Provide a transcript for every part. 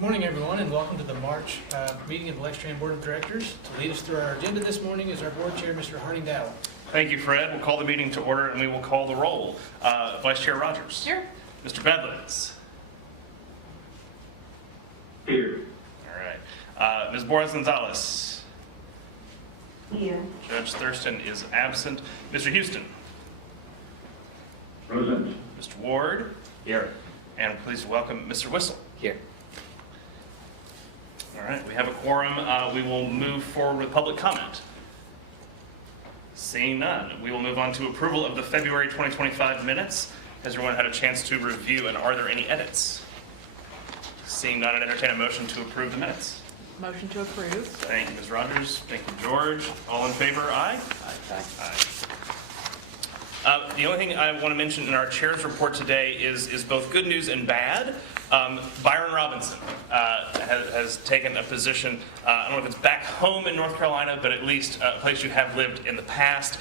Good morning, everyone, and welcome to the March meeting of the Lextran Board of Directors. To lead us through our agenda this morning is our Board Chair, Mr. Harding Dowell. Thank you, Fred. We'll call the meeting to order and we will call the roll. Vice Chair Rogers. Here. Mr. Bedlitz. Here. All right. Ms. Borges-Gonzalez. Here. Judge Thurston is absent. Mr. Houston. Present. Mr. Ward. Here. And please welcome Mr. Whistle. Here. All right, we have a quorum. We will move forward with public comment. Seeing none, we will move on to approval of the February 2025 minutes. Has everyone had a chance to review, and are there any edits? Seeing none, I'd entertain a motion to approve the minutes. Motion to approve. Thank you, Ms. Rogers. Thank you, George. All in favor, aye? Aye. The only thing I want to mention in our chair's report today is both good news and bad. Byron Robinson has taken a position, I don't know if it's back home in North Carolina, but at least a place you have lived in the past.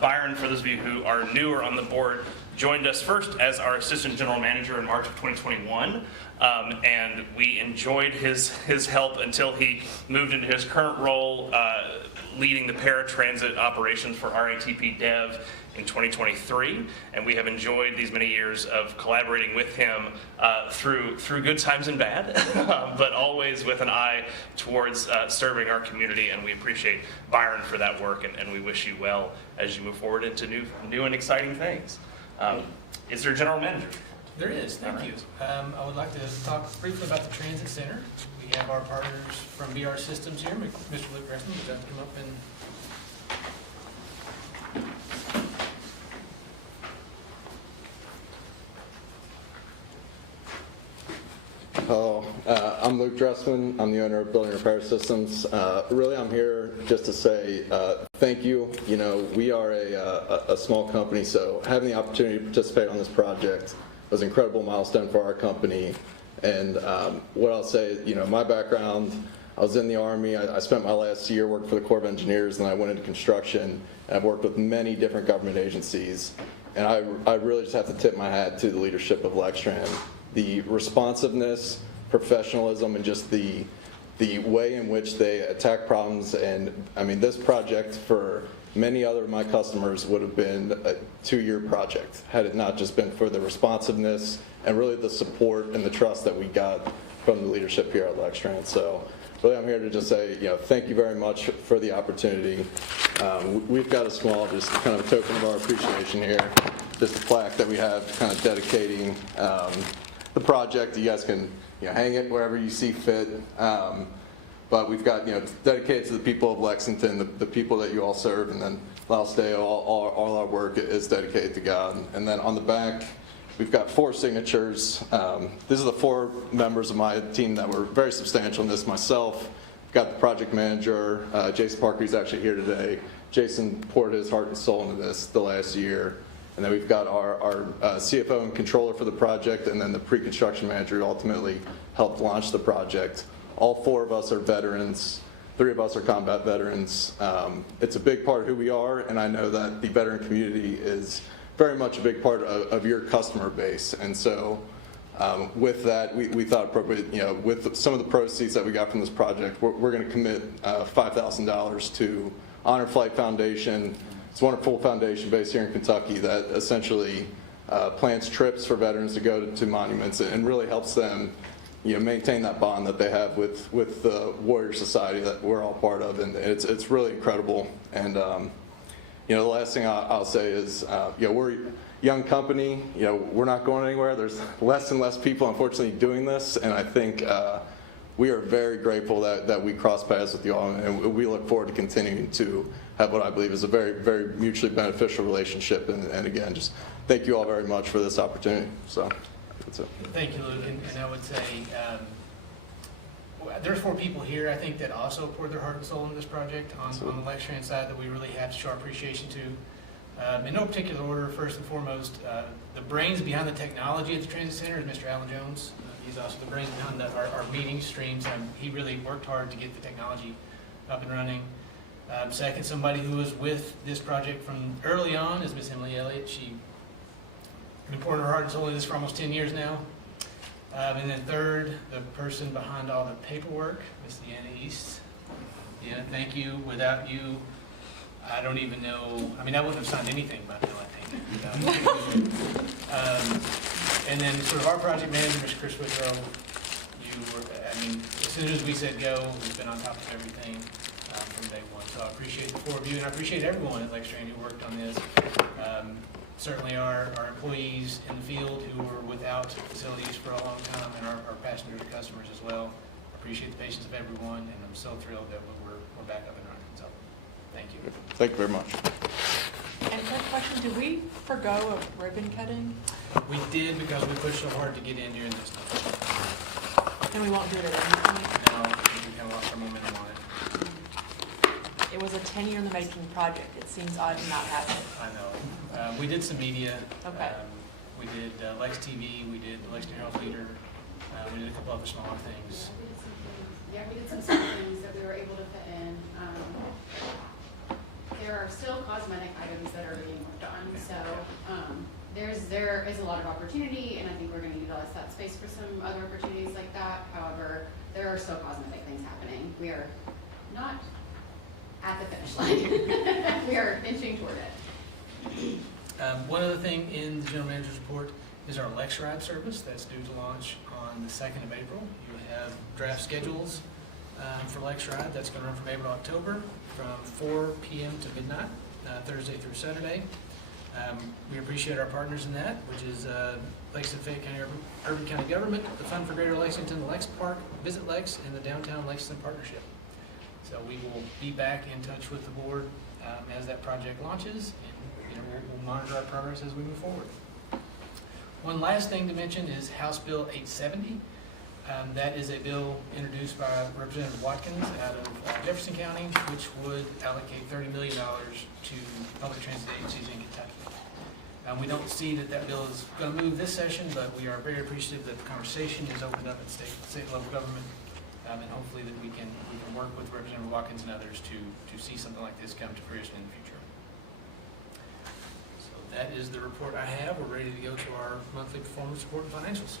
Byron, for those of you who are newer on the board, joined us first as our Assistant General Manager in March of 2021. And we enjoyed his help until he moved into his current role, leading the paratransit operations for RATP Dev in 2023, and we have enjoyed these many years of collaborating with him through good times and bad, but always with an eye towards serving our community, and we appreciate Byron for that work, and we wish you well as you move forward into new and exciting things. Is there a general manager? There is, thank you. I would like to talk briefly about the Transit Center. We have our partners from BR Systems here. Mr. Luke Gressman, would you like to come up and... Hello, I'm Luke Dressman. I'm the owner of Building Repair Systems. Really, I'm here just to say thank you. You know, we are a small company, so having the opportunity to participate on this project was an incredible milestone for our company. And what I'll say, you know, my background, I was in the Army. I spent my last year working for the Corps of Engineers, and I went into construction. And I've worked with many different government agencies. And I really just have to tip my hat to the leadership of Lextran. The responsiveness, professionalism, and just the way in which they attack problems. And I mean, this project for many other of my customers would have been a 2-year project had it not just been for the responsiveness and really the support and the trust that we got from the leadership here at Lextran. So really, I'm here to just say, you know, thank you very much for the opportunity. We've got a small, just kind of a token of our appreciation here, just a plaque that we have kind of dedicating the project. You guys can, you know, hang it wherever you see fit. But we've got, you know, dedicated to the people of Lexington, the people that you all serve, and then last day, all our work is dedicated to God. And then on the back, we've got 4 signatures. These are the 4 members of my team that were very substantial in this. Myself, got the project manager, Jason Parker, who's actually here today. Jason poured his heart and soul into this the last year. And then we've got our CFO and controller for the project, and then the pre-construction manager who ultimately helped launch the project. All 4 of us are veterans. 3 of us are combat veterans. It's a big part of who we are, and I know that the veteran community is very much a big part of your customer base. And so with that, we thought appropriate, you know, with some of the proceeds that we got from this project, we're going to commit $5,000 to Honor Flight Foundation. It's a wonderful foundation based here in Kentucky that essentially plans trips for veterans to go to monuments and really helps them, you know, maintain that bond that they have with the Warrior Society that we're all part of, and it's really incredible. And you know, the last thing I'll say is, you know, we're a young company. You know, we're not going anywhere. There's less and less people, unfortunately, doing this, and I think we are very grateful that we cross paths with you all, and we look forward to continuing to have what I believe is a very, very mutually beneficial relationship. And again, just thank you all very much for this opportunity. So that's it. Thank you, Luke. And I would say there's 4 people here, I think, that also poured their heart and soul into this project on the Lextran side that we really have to show our appreciation to. In no particular order, first and foremost, the brains behind the technology at the Transit Center is Mr. Alan Jones. He's also the brains behind our meeting streams. He really worked hard to get the technology up and running. Second, somebody who was with this project from early on is Miss Emily Elliott. She's been pouring her heart and soul into this for almost 10 years now. And then third, the person behind all the paperwork, Miss Deanna East. Yeah, thank you. Without you, I don't even know, I mean, I wouldn't have signed anything by now, I think. And then sort of our project manager, Mr. Chris Withrow, you were, I mean, as soon as we said go, we've been on top of everything from day one. So I appreciate the four of you, and I appreciate everyone at Lextran who worked on this. Certainly our employees in the field who were without facilities for a long time, and our passengers and customers as well. Appreciate the patience of everyone, and I'm so thrilled that we're back up and running. So, thank you. Thank you very much. And quick question, did we forgo a ribbon cutting? We did because we pushed so hard to get in during this time. And we won't do it at any point? Now, we kind of lost our momentum on it. It was a 10-year in the making project. It seems odd to not have it. I know. We did some media. Okay. We did Lex TV, we did the Lexington Herald Leader, we did a couple other smaller things. Yeah, we did some small things that we were able to fit in. There are still cosmetic items that are being worked on, so there is a lot of opportunity, and I think we're going to utilize that space for some other opportunities like that. However, there are still cosmetic things happening. We are not at the finish line. We are inching toward it. One other thing in the General Manager's report is our Lex Ride service that's due to launch on the 2nd of April. You have draft schedules for Lex Ride. That's going to run from April to October from 4 p.m. to midnight, Thursday through Saturday. We appreciate our partners in that, which is Lexington Fayette County Urban County Government, the Fund for Greater Lexington, the Lex Park, Visit Lex, and the Downtown Lexington Partnership. So we will be back in touch with the board as that project launches, and we'll monitor our progress as we move forward. One last thing to mention is House Bill 870. That is a bill introduced by Representative Watkins out of Jefferson County, which would allocate $30 million to public transit agencies in Kentucky. We don't see that bill is going to move this session, but we are very appreciative that the conversation is opened up at state level government, and hopefully that we can work with Representative Watkins and others to see something like this come to fruition in the future. So that is the report I have. We're ready to go to our monthly performance report and financials.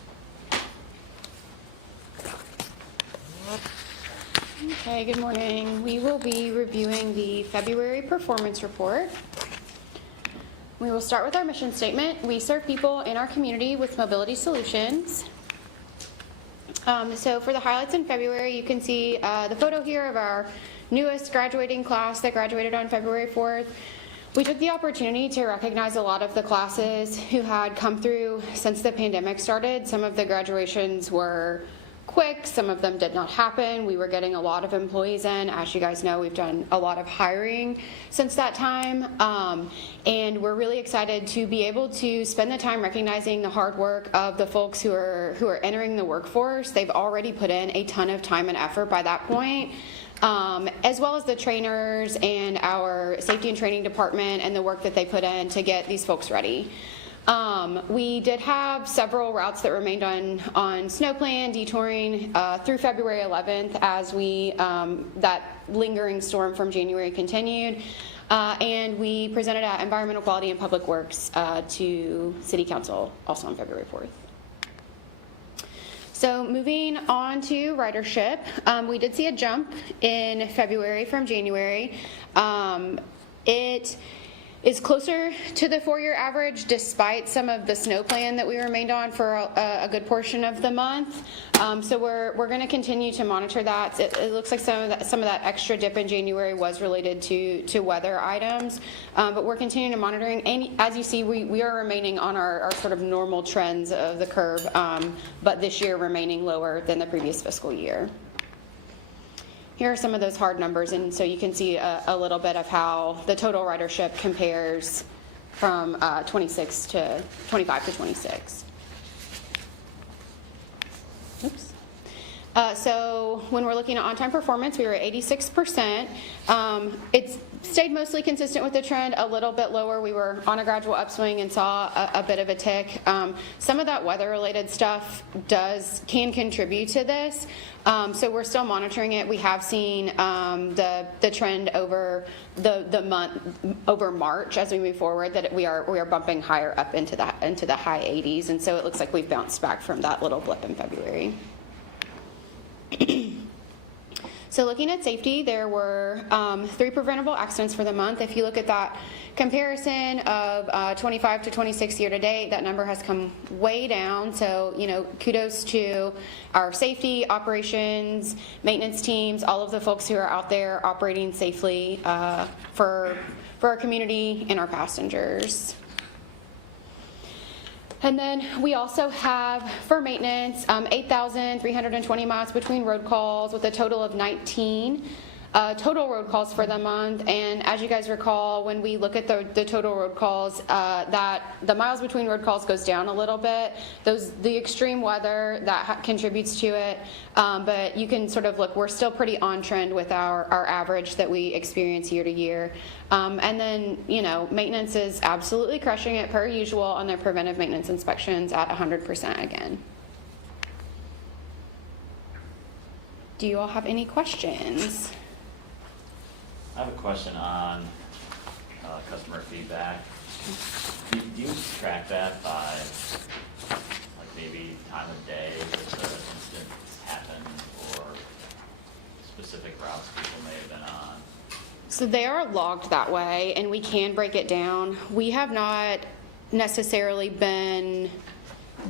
Okay, good morning. We will be reviewing the February performance report. We will start with our mission statement. We serve people in our community with mobility solutions. So for the highlights in February, you can see the photo here of our newest graduating class that graduated on February 4th. We took the opportunity to recognize a lot of the classes who had come through since the pandemic started. Some of the graduations were quick, some of them did not happen. We were getting a lot of employees in. As you guys know, we've done a lot of hiring since that time, and we're really excited to be able to spend the time recognizing the hard work of the folks who are entering the workforce. They've already put in a ton of time and effort by that point, as well as the trainers and our safety and training department and the work that they put in to get these folks ready. We did have several routes that remained on snow plan, detouring through February 11th as that lingering storm from January continued. And we presented at Environmental Quality and Public Works to City Council also on February 4th. So moving on to ridership, we did see a jump in February from January. It is closer to the 4-year average despite some of the snow plan that we remained on for a good portion of the month. So we're going to continue to monitor that. It looks like some of that extra dip in January was related to weather items, but we're continuing to monitoring. And as you see, we are remaining on our sort of normal trends of the curve, but this year remaining lower than the previous fiscal year. Here are some of those hard numbers, and so you can see a little bit of how the total ridership compares from 25 to 26. Oops. So when we're looking at on-time performance, we were at 86%. It's stayed mostly consistent with the trend, a little bit lower. We were on a gradual upswing and saw a bit of a tick. Some of that weather-related stuff can contribute to this. So we're still monitoring it. We have seen the trend over the month over March as we move forward that we are bumping higher up into the high 80s, and so it looks like we've bounced back from that little blip in February. So looking at safety, there were 3 preventable accidents for the month. If you look at that comparison of 25 to 26 year to date, that number has come way down. So, kudos to our safety, operations, maintenance teams, all of the folks who are out there operating safely for our community and our passengers. And then we also have, for maintenance, 8,320 miles between road calls with a total of 19 total road calls for the month. And as you guys recall, when we look at the total road calls, that the miles between road calls goes down a little bit. The extreme weather, that contributes to it. But you can sort of look, we're still pretty on trend with our average that we experience year to year. And then, maintenance is absolutely crushing it per usual on their preventive maintenance inspections at 100% again. Do you all have any questions? I have a question on customer feedback. Do you track that by maybe time of day that the incident happened or specific routes people may have been on? So they are logged that way, and we can break it down. We have not necessarily been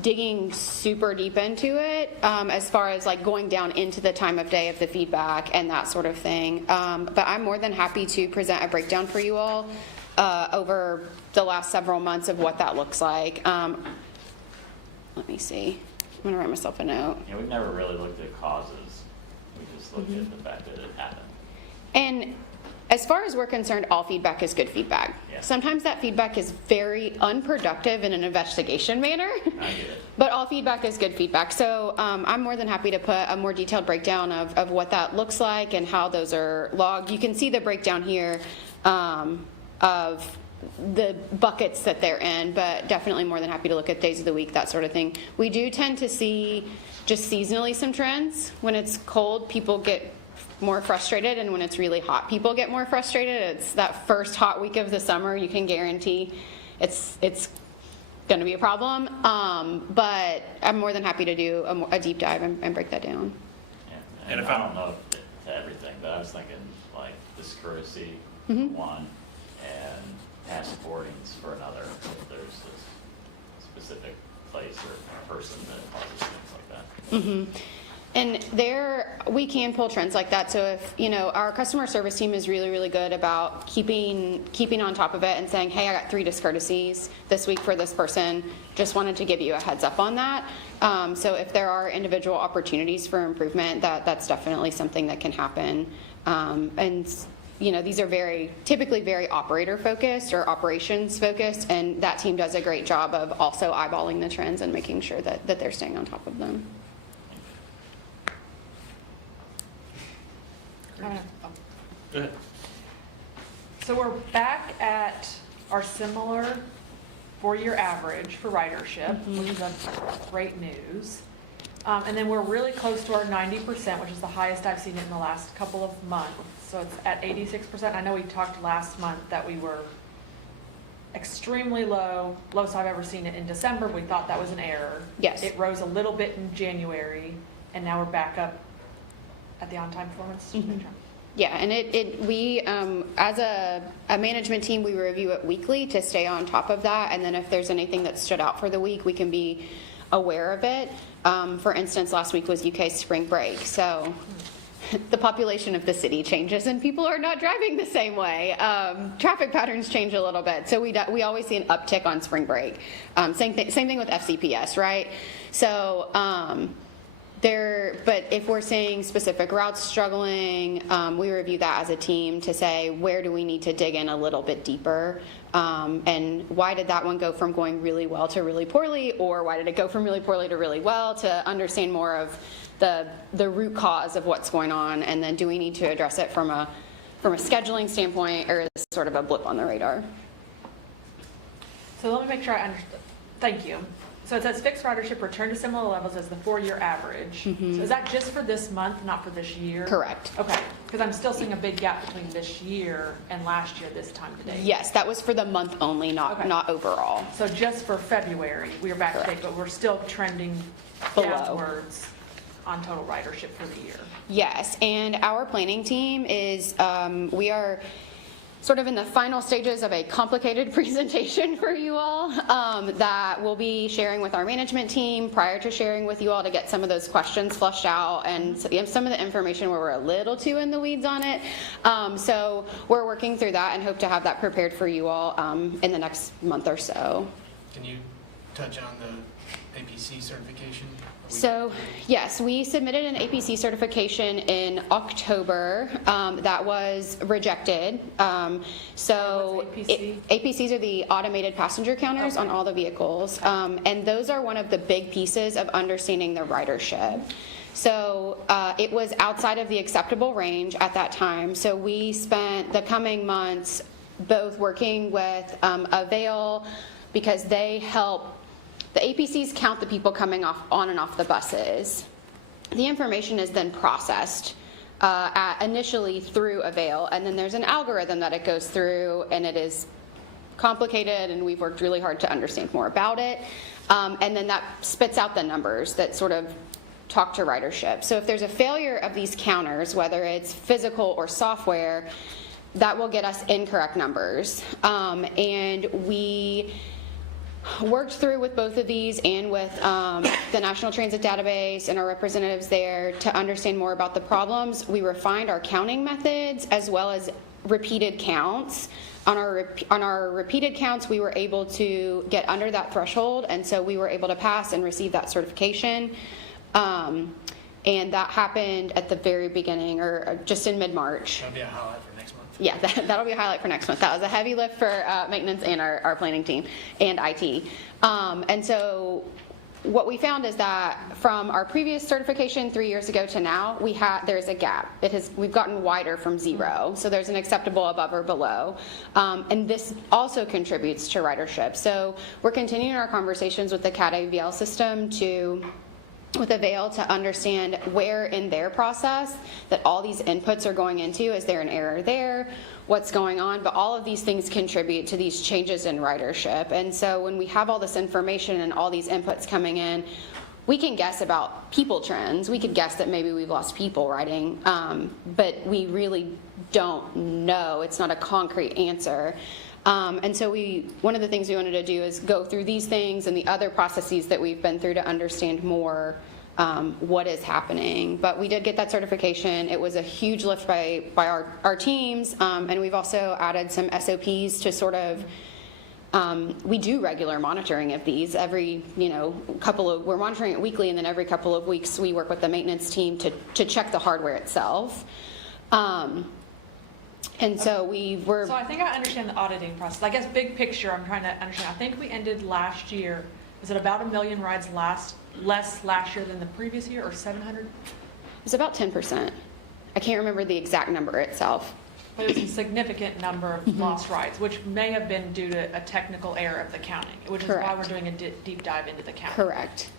digging super deep into it as far as going down into the time of day of the feedback and that sort of thing. But I'm more than happy to present a breakdown for you all over the last several months of what that looks like. Let me see. I'm going to write myself a note. Yeah, we've never really looked at causes. We just looked at the fact that it happened. And as far as we're concerned, all feedback is good feedback. Yeah. Sometimes that feedback is very unproductive in an investigation manner, I get it. but all feedback is good feedback. So I'm more than happy to put a more detailed breakdown of what that looks like and how those are logged. You can see the breakdown here of the buckets that they're in, but definitely more than happy to look at days of the week, that sort of thing. We do tend to see just seasonally some trends. When it's cold, people get more frustrated, and when it's really hot, people get more frustrated. It's that first hot week of the summer, you can guarantee it's going to be a problem. But I'm more than happy to do a deep dive and break that down. Yeah. And And if I I'm- don't know to everything, but I was thinking discourtesy Mhm. one and past boardings for another. If there's a specific place or person that causes things like that. Mm-hmm. And we can pull trends like that. So if, our customer service team is really, really good about keeping on top of it and saying, hey, I got 3 discourtesies this week for this person. Just wanted to give you a heads up on that. So if there are individual opportunities for improvement, that's definitely something that can happen. And these are typically very operator focused or operations focused, and that team does a great job of also eyeballing the trends and making sure that they're staying on top of them. Go ahead. So we're back at our similar 4-year average for ridership, which is a great news. And then we're really close to our 90%, which is the highest I've seen it in the last couple of months. So it's at 86%. I know we talked last month that we were extremely low, lowest I've ever seen it in December. We thought that was an error. Yes. It rose a little bit in January, and now we're back up at the on-time performance. Yeah, and we as a management team, we review it weekly to stay on top of that, and then if there's anything that stood out for the week, we can be aware of it. For instance, last week was UK spring break, so the population of the city changes and people are not driving the same way. Traffic patterns change a little bit, so we always see an uptick on spring break. Same thing with FCPS, right? So but if we're seeing specific routes struggling, we review that as a team to say, where do we need to dig in a little bit deeper And why did that one go from going really well to really poorly, or why did it go from really poorly to really well, to understand more of the root cause of what's going on, and then do we need to address it from a scheduling standpoint, or is this sort of a blip on the radar? So let me make sure I understand. Thank you. So it says fixed ridership return to similar levels as the 4-year average. So is that just for this month, not for this year? Correct. Okay, because I'm still seeing a big gap between this year and last year this time to date. Yes, that was for the month only, Okay. not overall. So just for February, we are back to date, but we're still trending Below. downwards on total ridership for the year. Yes, and our planning team is, we are sort of in the final stages of a complicated presentation for you all that we'll be sharing with our management team prior to sharing with you all to get some of those questions flushed out and some of the information where we're a little too in the weeds on it. So we're working through that and hope to have that prepared for you all in the next month or so. Can you touch on the APC certification? So, yes, we submitted an APC certification in October. That was rejected. So, What's APC? APCs are the automated passenger counters on all the vehicles. And those are one of the big pieces of understanding the ridership. So it was outside of the acceptable range at that time. So we spent the coming months both working with Avail, because they help. The APCs count the people coming on and off the buses. The information is then processed initially through Avail, and then there's an algorithm that it goes through, and it is complicated, and we've worked really hard to understand more about it. And then that spits out the numbers that sort of talk to ridership. So if there's a failure of these counters, whether it's physical or software, that will get us incorrect numbers. And we worked through with both of these and with the National Transit Database and our representatives there to understand more about the problems. We refined our counting methods as well as repeated counts. On our repeated counts, we were able to get under that threshold, and so we were able to pass and receive that certification. And that happened at the very beginning, or just in mid-March. That'll be a highlight for next month. Yeah, that'll be a highlight for next month. That was a heavy lift for maintenance and our planning team and IT. And so what we found is that from our previous certification 3 years ago to now, there's a gap. We've gotten wider from 0. So there's an acceptable above or below. And this also contributes to ridership. So we're continuing our conversations with the CAT AVL system with Avail to understand where in their process that all these inputs are going into. Is there an error there? What's going on? But all of these things contribute to these changes in ridership. And so when we have all this information and all these inputs coming in, we can guess about people trends. We could guess that maybe we've lost people riding, but we really don't know. It's not a concrete answer. And so one of the things we wanted to do is go through these things and the other processes that we've been through to understand more what is happening. But we did get that certification. It was a huge lift by our teams, and we've also added some SOPs to sort of, we do regular monitoring of these every, we're monitoring it weekly, and then every couple of weeks we work with the maintenance team to check the hardware itself. And so So I think I understand the auditing process. I guess big picture, I'm trying to understand. I think we ended last year, was it about 1 million rides less last year than the previous year, or 700? It's about 10%. I can't remember the exact number itself. But it was a significant number of lost rides, which may have been due to a technical error of the counting, which is why we're doing a deep dive into the counting. Correct.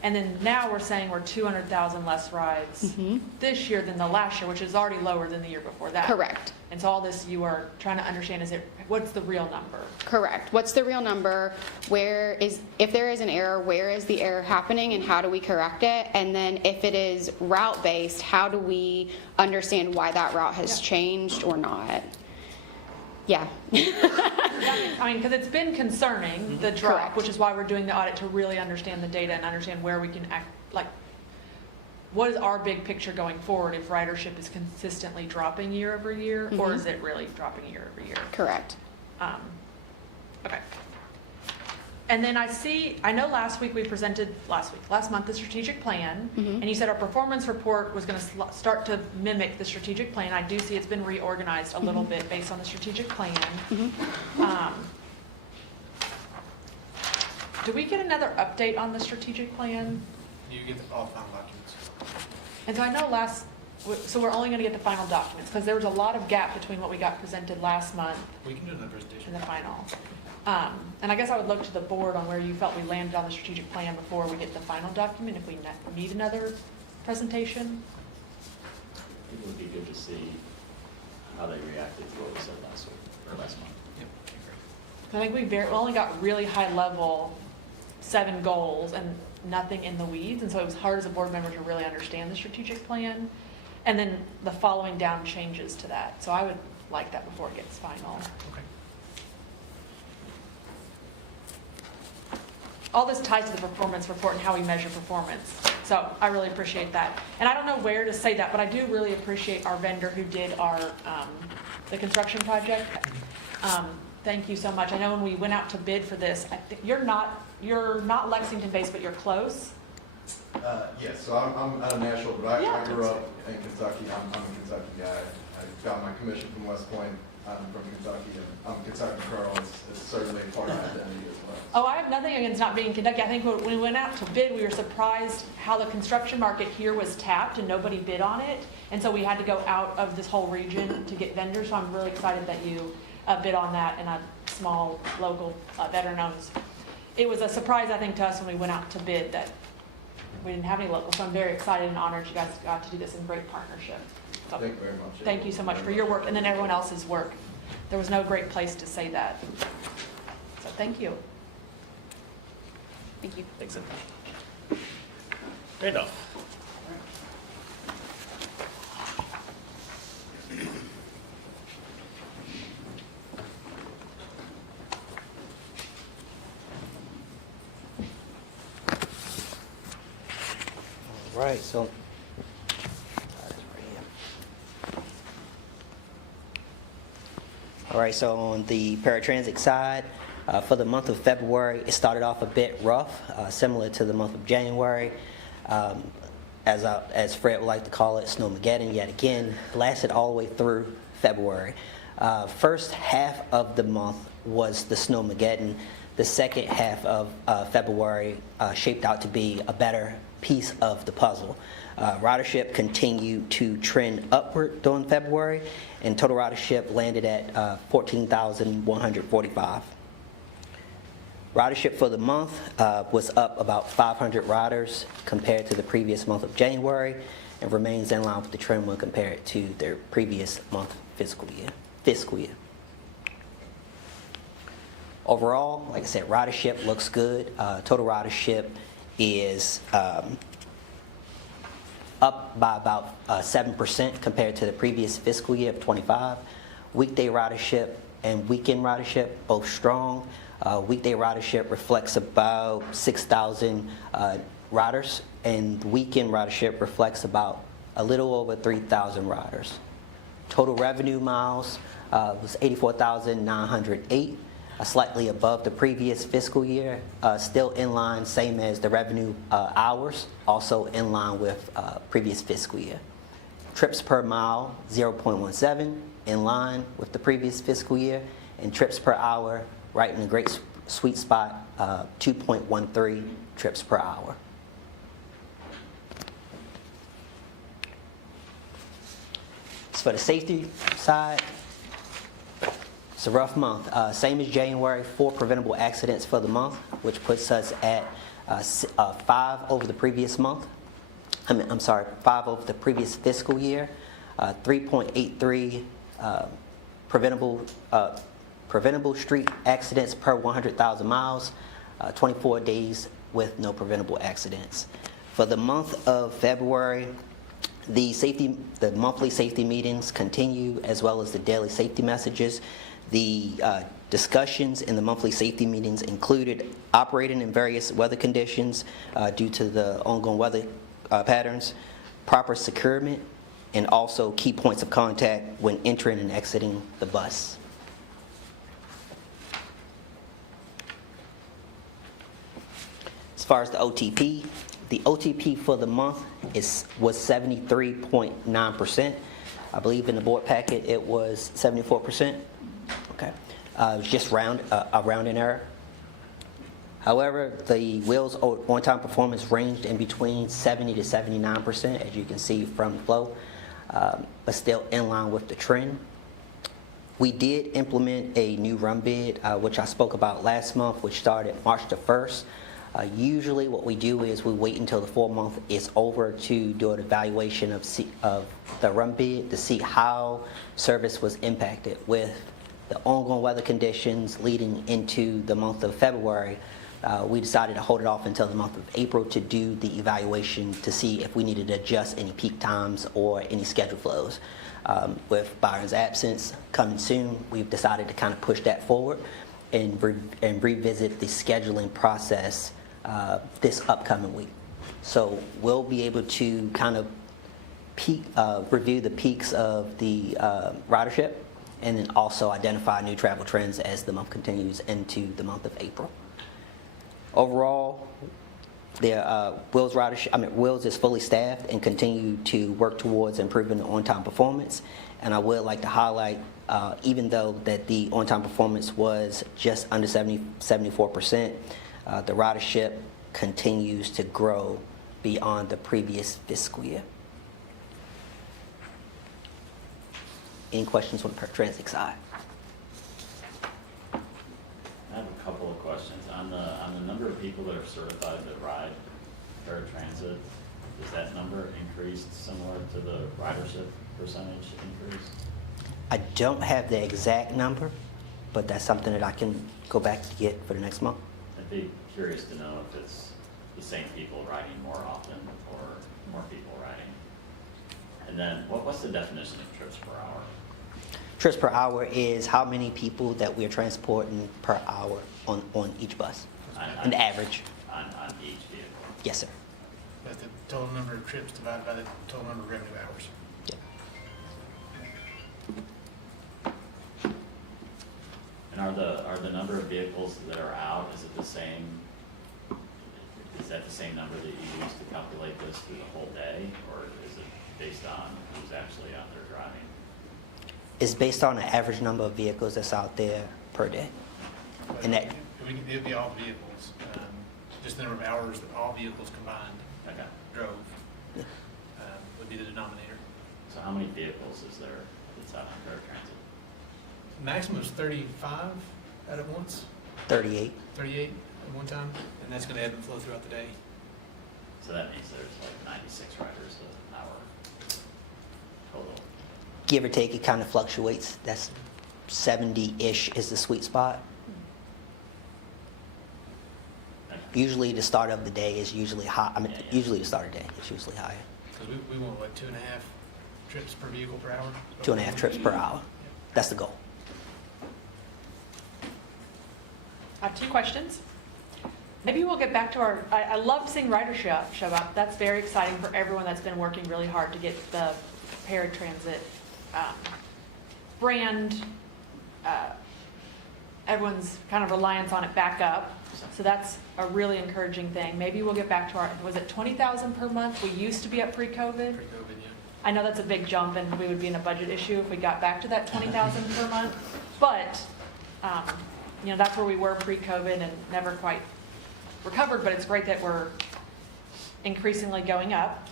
And then now we're saying we're 200,000 less rides this year than the last year, which is already lower than the year before that. Correct. And so all this you are trying to understand what's the real number? Correct. What's the real number? If there is an error, where is the error happening and how do we correct it? And then if it is route-based, how do we understand why that route has changed or not? Yeah. I mean, because it's been concerning, the drop, Correct. which is why we're doing the audit, to really understand the data and understand where we can act, what is our big picture going forward if ridership is consistently dropping year over year, or is it really dropping year over year? Correct. Okay. And then I know last month, the strategic plan, and you said our performance report was going to start to mimic the strategic plan. I do see it's been reorganized a little bit based on the strategic plan. do we get another update on the strategic plan? You get all final documents. And so I know so we're only going to get the final documents, because there was a lot of gap between what we got presented last month We can do another presentation. and the final. And I guess I would look to the board on where you felt we landed on the strategic plan before we get the final document, if we need another presentation. It would be good to see how they reacted to what we said last week, or last month. Yep. I think we only got really high level 7 goals and nothing in the weeds, and so it was hard as a board member to really understand the strategic plan, and then the following down changes to that. So I would like that before it gets final. Okay. All this ties to the performance report and how we measure performance. So I really appreciate that. And I don't know where to say that, but I do really appreciate our vendor who did our, the construction project. Thank you so much. I know when we went out to bid for this, you're not Lexington based, but you're close. Yes, so I'm out of Nashville, but Yeah. I grew up in Kentucky. I'm a Kentucky guy. I got my commission from West Point. I'm from Kentucky, and I'm a Kentucky girl. It's certainly a part of my identity as well. Oh, I have nothing against not being in Kentucky. I think when we went out to bid, we were surprised how the construction market here was tapped and nobody bid on it. And so we had to go out of this whole region to get vendors. So I'm really excited that you bid on that, and a small local veteran-owned. It was a surprise, I think, to us when we went out to bid that we didn't have any local. So I'm very excited and honored you guys got to do this in great partnership. So Thank you very much. thank you so much for your work and then everyone else's work. There was no great place to say that. So thank you. Thank you. Thanks, Randolph. Right, so. All right, so on the paratransit side, for the month of February, it started off a bit rough, similar to the month of January. As Fred would like to call it, Snowmageddon yet again, lasted all the way through February. First half of the month was the Snowmageddon. The second half of February shaped out to be a better piece of the puzzle. Ridership continued to trend upward during February, and total ridership landed at 14,145. Ridership for the month was up about 500 riders compared to the previous month of January, and remains in line with the trend when compared to their previous month fiscal year. Overall, like I said, ridership looks good. Total ridership is up by about 7% compared to the previous fiscal year of 25. Weekday ridership and weekend ridership both strong. Weekday ridership reflects about 6,000 riders, and weekend ridership reflects about a little over 3,000 riders. Total revenue miles was 84,908. Slightly above the previous fiscal year, still in line, same as the revenue hours, also in line with previous fiscal year. Trips per mile, 0.17, in line with the previous fiscal year, and trips per hour, right in a great sweet spot, 2.13 trips per hour. As for the safety side, it's a rough month. Same as January, 4 preventable accidents for the month, which puts us at 5 over the previous month. 5 over the previous fiscal year. 3.83 preventable street accidents per 100,000 miles. 24 days with no preventable accidents. For the month of February, the monthly safety meetings continue, as well as the daily safety messages. The discussions in the monthly safety meetings included operating in various weather conditions due to the ongoing weather patterns, proper securement, and also key points of contact when entering and exiting the bus. As far as the OTP for the month was 73.9%. I believe in the board packet it was 74%. Okay, it was just a rounding error. However, the wheels on-time performance ranged in between 70 to 79%, as you can see from the flow, but still in line with the trend. We did implement a new run bid, which I spoke about last month, which started March the 1st. Usually what we do is we wait until the 4 month is over to do an evaluation of the run bid to see how service was impacted with the ongoing weather conditions leading into the month of February. We decided to hold it off until the month of April to do the evaluation to see if we needed to adjust any peak times or any schedule flows. With Byron's absence coming soon, we've decided to kind of push that forward and revisit the scheduling process this upcoming week. So we'll be able to kind of review the peaks of the ridership and then also identify new travel trends as the month continues into the month of April. Overall, Wills is fully staffed and continue to work towards improving the on-time performance. And I would like to highlight, even though that the on-time performance was just under 74%, the ridership continues to grow beyond the previous fiscal year. Any questions on the paratransit side? I have a couple of questions. On the number of people that are certified to ride paratransit, is that number increased similar to the ridership percentage increase? I don't have the exact number, but that's something that I can go back to get for the next month. I'd be curious to know if it's the same people riding more often or more people riding. And then what's the definition of trips per hour? Trips per hour is how many people that we're transporting per hour on each bus, an average. On each vehicle? Yes, sir. That's the total number of trips divided by the total number of revenue hours. Yeah. And are the number of vehicles that are out, is it the same? Is that the same number that you use to calculate this through the whole day, or is it based on who's actually out there driving? It's based on the average number of vehicles that's out there per day. But And that, it would be all vehicles, just the number of hours that all vehicles combined Okay. drove would be the denominator. So how many vehicles is there that's out on paratransit? Maximum is 35 out at once, 38. 38 at one time, and that's going to ebb and flow throughout the day. So that means there's like 96 riders an hour total. Give or take, it kind of fluctuates. That's 70-ish is the sweet spot. Usually the start of the day is usually high. Usually the start of the day is usually higher. Because we want, 2.5 trips per vehicle per hour? 2.5 trips per hour. That's the goal. I have 2 questions. Maybe we'll get back to I love seeing ridership show up. That's very exciting for everyone that's been working really hard to get the paratransit brand, everyone's kind of reliance on it back up. So that's a really encouraging thing. Maybe we'll get back to was it 20,000 per month? We used to be at pre-COVID. Pre-COVID, yeah. I know that's a big jump and we would be in a budget issue if we got back to that 20,000 per month. But, that's where we were pre-COVID and never quite recovered, but it's great that we're increasingly going up.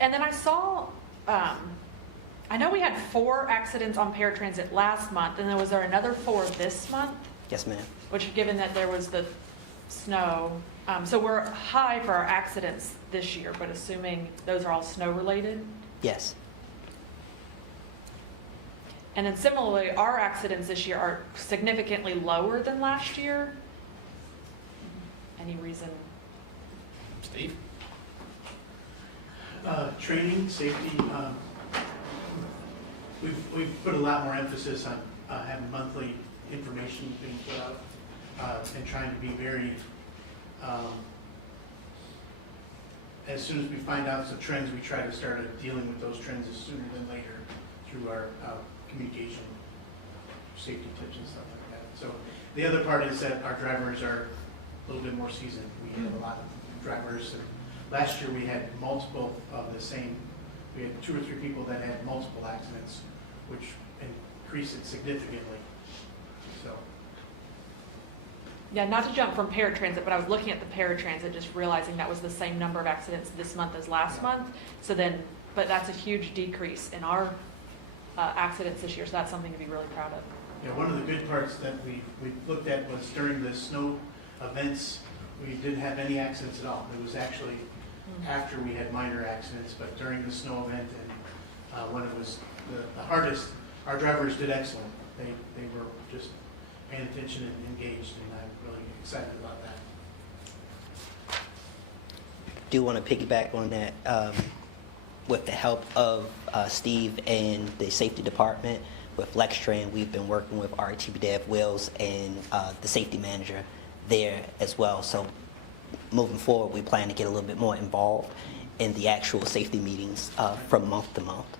And then I saw, I know we had 4 accidents on paratransit last month, and then was there another 4 this month? Yes, ma'am. Which, given that there was the snow, so we're high for our accidents this year, but assuming those are all snow-related? Yes. And then similarly, our accidents this year are significantly lower than last year. Any reason? Steve? Training, safety, we've put a lot more emphasis on having monthly information being put out and trying to be very, as soon as we find out some trends, we try to start dealing with those trends as sooner than later through our communication, safety tips and stuff like that. So the other part is that our drivers are a little bit more seasoned. We have a lot of drivers. Last year we had multiple of the same, we had 2 or 3 people that had multiple accidents, which increased it significantly. So Yeah, not to jump from paratransit, but I was looking at the paratransit, just realizing that was the same number of accidents this month as last month. So then, but that's a huge decrease in our accidents this year, so that's something to be really proud of. Yeah, one of the good parts that we looked at was during the snow events, we didn't have any accidents at all. It was actually after we had minor accidents, but during the snow event and when it was the hardest, our drivers did excellent. They were just paying attention and engaged, and I'm really excited about that. Do want to piggyback on that. With the help of Steve and the safety department, with Lextran, we've been working with RTB Dev Wills and the safety manager there as well. So moving forward, we plan to get a little bit more involved in the actual safety meetings from month to month,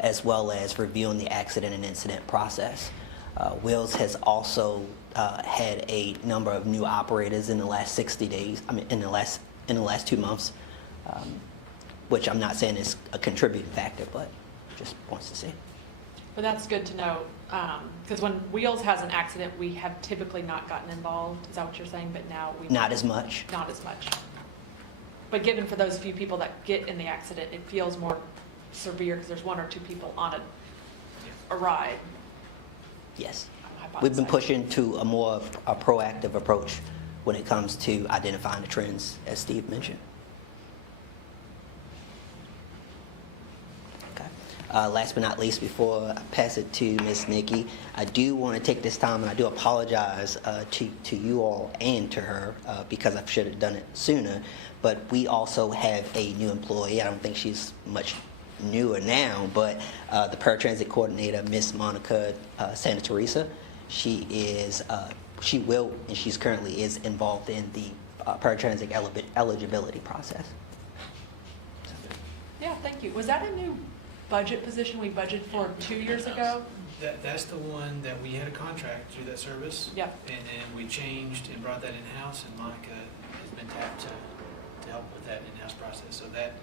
as well as reviewing the accident and incident process. Wills has also had a number of new operators in the last 60 days, in the last 2 months, which I'm not saying is a contributing factor, but just wants to see. But that's good to know, because when Wheels has an accident, we have typically not gotten involved. Is that what you're saying? But now we Not as much. Not as much. But given for those few people that get in the accident, it feels more severe because there's 1 or 2 people on a ride. Yes. I'm We've been hypothesizing. pushing to a proactive approach when it comes to identifying the trends, as Steve mentioned. Okay. Last but not least, before I pass it to Ms. Nikki, I do want to take this time, and I do apologize to you all and to her because I should have done it sooner, but we also have a new employee. I don't think she's much newer now, but the paratransit coordinator, Miss Monica Santa Teresa, she's currently is involved in the paratransit eligibility process. Yeah, thank you. Was that a new budget position we budgeted for 2 years ago? That's the one that we had a contract through that service. Yep. And then we changed and brought that in-house, and Monica has been tapped to help with that in-house process. So that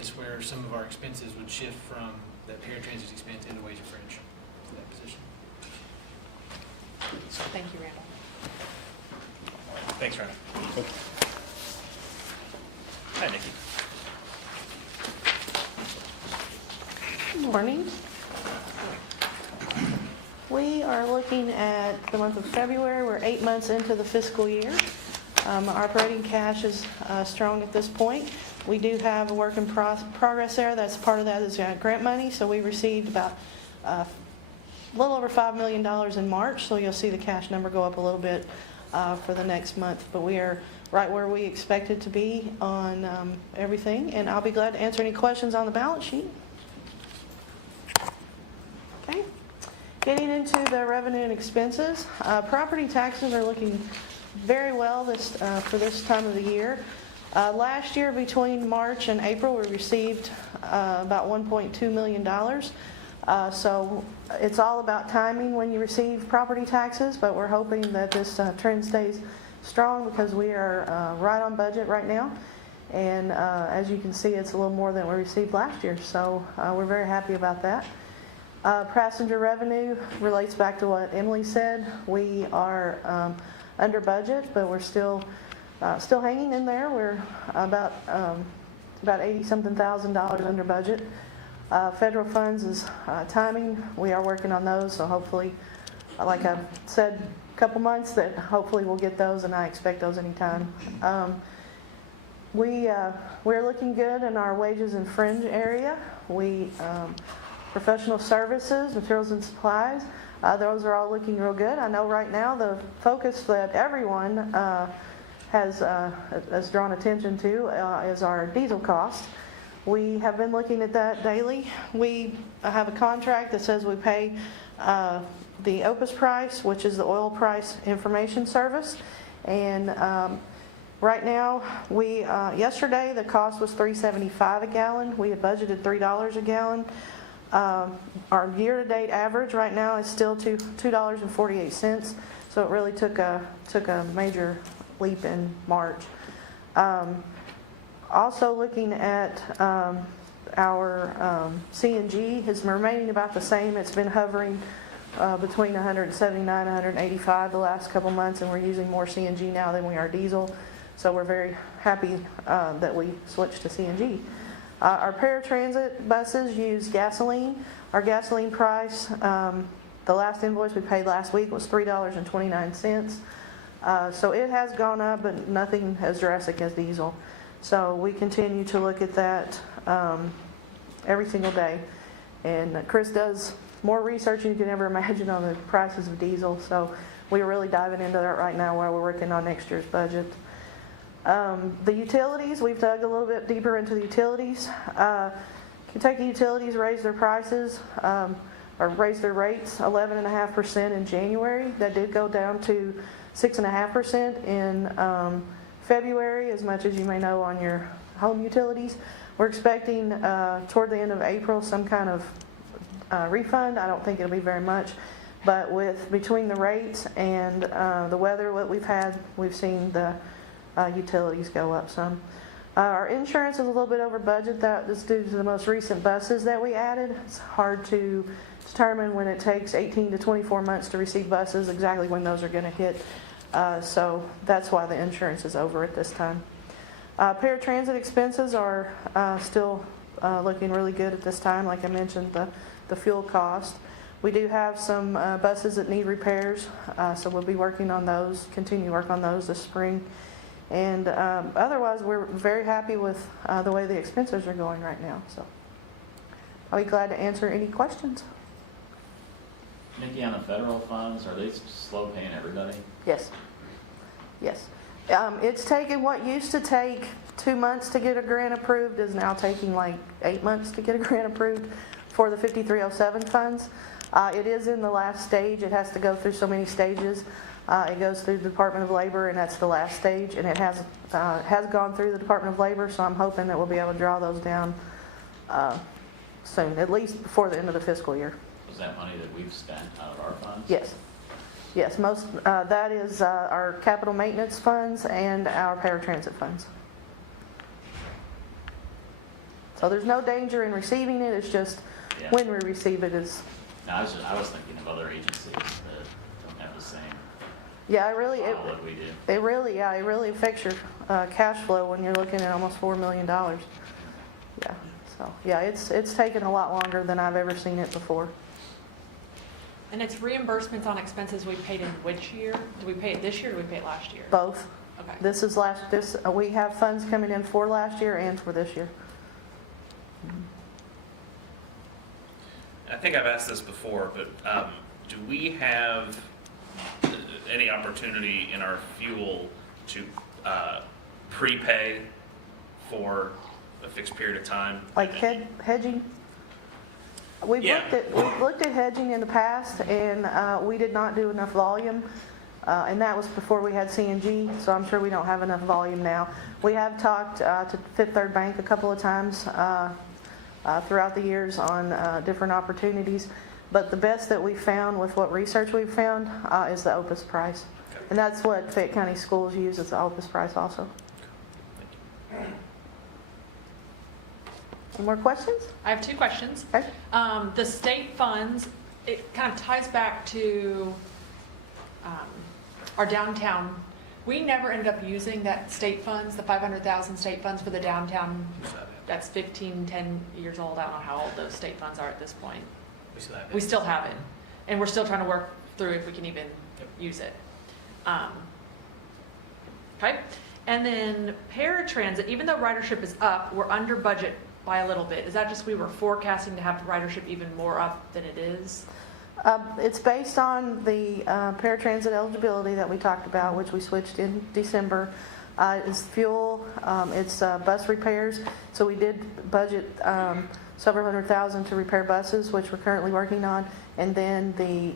is where some of our expenses would shift from that paratransit expense into wage and fringe for that position. Thank you, Randall. Thanks, Rana. Thank you. Hi, Nikki. Morning. We are looking at the month of February. We're 8 months into the fiscal year. Our operating cash is strong at this point. We do have a work in progress there. That's part of that is grant money. So we received about a little over $5 million in March. So you'll see the cash number go up a little bit for the next month. But we are right where we expected to be on everything. And I'll be glad to answer any questions on the balance sheet. Okay. Getting into the revenue and expenses, property taxes are looking very well for this time of the year. Last year, between March and April, we received about $1.2 million. So it's all about timing when you receive property taxes, but we're hoping that this trend stays strong because we are right on budget right now. And as you can see, it's a little more than we received last year. So we're very happy about that. Passenger revenue relates back to what Emily said. We are under budget, but we're still hanging in there. We're about $80-something thousand under budget. Federal funds is timing. We are working on those, so hopefully, like I've said a couple months, that hopefully we'll get those, and I expect those anytime. We're looking good in our wages and fringe area. Professional services, materials and supplies, those are all looking real good. I know right now the focus that everyone has drawn attention to is our diesel cost. We have been looking at that daily. We have a contract that says we pay the OPIS price, which is the oil price information service. And right now, yesterday the cost was $3.75 a gallon. We had budgeted $3 a gallon. Our year-to-date average right now is still $2.48, so it really took a major leap in March. Also looking at our CNG is remaining about the same. It's been hovering between 179 and 185 the last couple months, and we're using more CNG now than we are diesel. So we're very happy that we switched to CNG. Our paratransit buses use gasoline. Our gasoline price, the last invoice we paid last week was $3.29. So it has gone up, but nothing as drastic as diesel. So we continue to look at that every single day. And Chris does more research than you can ever imagine on the prices of diesel. So we're really diving into that right now while we're working on next year's budget. The utilities, we've dug a little bit deeper into the utilities. Kentucky Utilities raised their prices, or raised their rates 11.5% in January. That did go down to 6.5% in February, as much as you may know on your home utilities. We're expecting toward the end of April some kind of refund. I don't think it'll be very much, but between the rates and the weather, what we've had, we've seen the utilities go up some. Our insurance is a little bit over budget. That is due to the most recent buses that we added. It's hard to determine when it takes 18 to 24 months to receive buses, exactly when those are going to hit. So that's why the insurance is over at this time. Paratransit expenses are still looking really good at this time. Like I mentioned, the fuel cost. We do have some buses that need repairs, so we'll be working on those, continue to work on those this spring. And otherwise, we're very happy with the way the expenses are going right now. So I'll be glad to answer any questions. Nikki, on the federal funds, are they slow paying everybody? Yes. Yes. It's taken what used to take 2 months to get a grant approved is now taking like 8 months to get a grant approved for the 5307 funds. It is in the last stage. It has to go through so many stages. It goes through the Department of Labor, and that's the last stage, and it has gone through the Department of Labor, so I'm hoping that we'll be able to draw those down soon, at least before the end of the fiscal year. Was that money that we've spent out of our funds? Yes. Yes, most, that is our capital maintenance funds and our paratransit funds. So there's no danger in receiving it, it's just Yeah. when we receive it is. No, I was thinking of other agencies that don't have the same Yeah, model that we do. it really affects your cash flow when you're looking at almost $4 million. Yeah, so, yeah, it's taken a lot longer than I've ever seen it before. And it's reimbursements on expenses we paid in which year? Do we pay it this year or do we pay it last year? Both. Okay. We have funds coming in for last year and for this year. I think I've asked this before, but do we have any opportunity in our fuel to prepay for a fixed period of time? Like hedging? We've looked at hedging in the past, and we did not do enough volume, and that was before we had CNG, so I'm sure we don't have enough volume now. We have talked to Fifth Third Bank a couple of times throughout the years on different opportunities, but the best that we've found with what research we've found is the OPUS price. And that's what Fayette County Schools use, is the OPUS price also. Any more questions? I have 2 questions. Okay. The state funds, it kind of ties back to our downtown. We never ended up using that state funds, the 500,000 state funds for the downtown. That's 10 years old. I don't know how old those state funds are at this point. We still have it. And we're still trying to work through if we can even use it. Okay. And then paratransit, even though ridership is up, we're under budget by a little bit. Is that just we were forecasting to have ridership even more up than it is? It's based on the paratransit eligibility that we talked about, which we switched in December. It's fuel, it's bus repairs. So we did budget several $100,000 to repair buses, which we're currently working on, and then the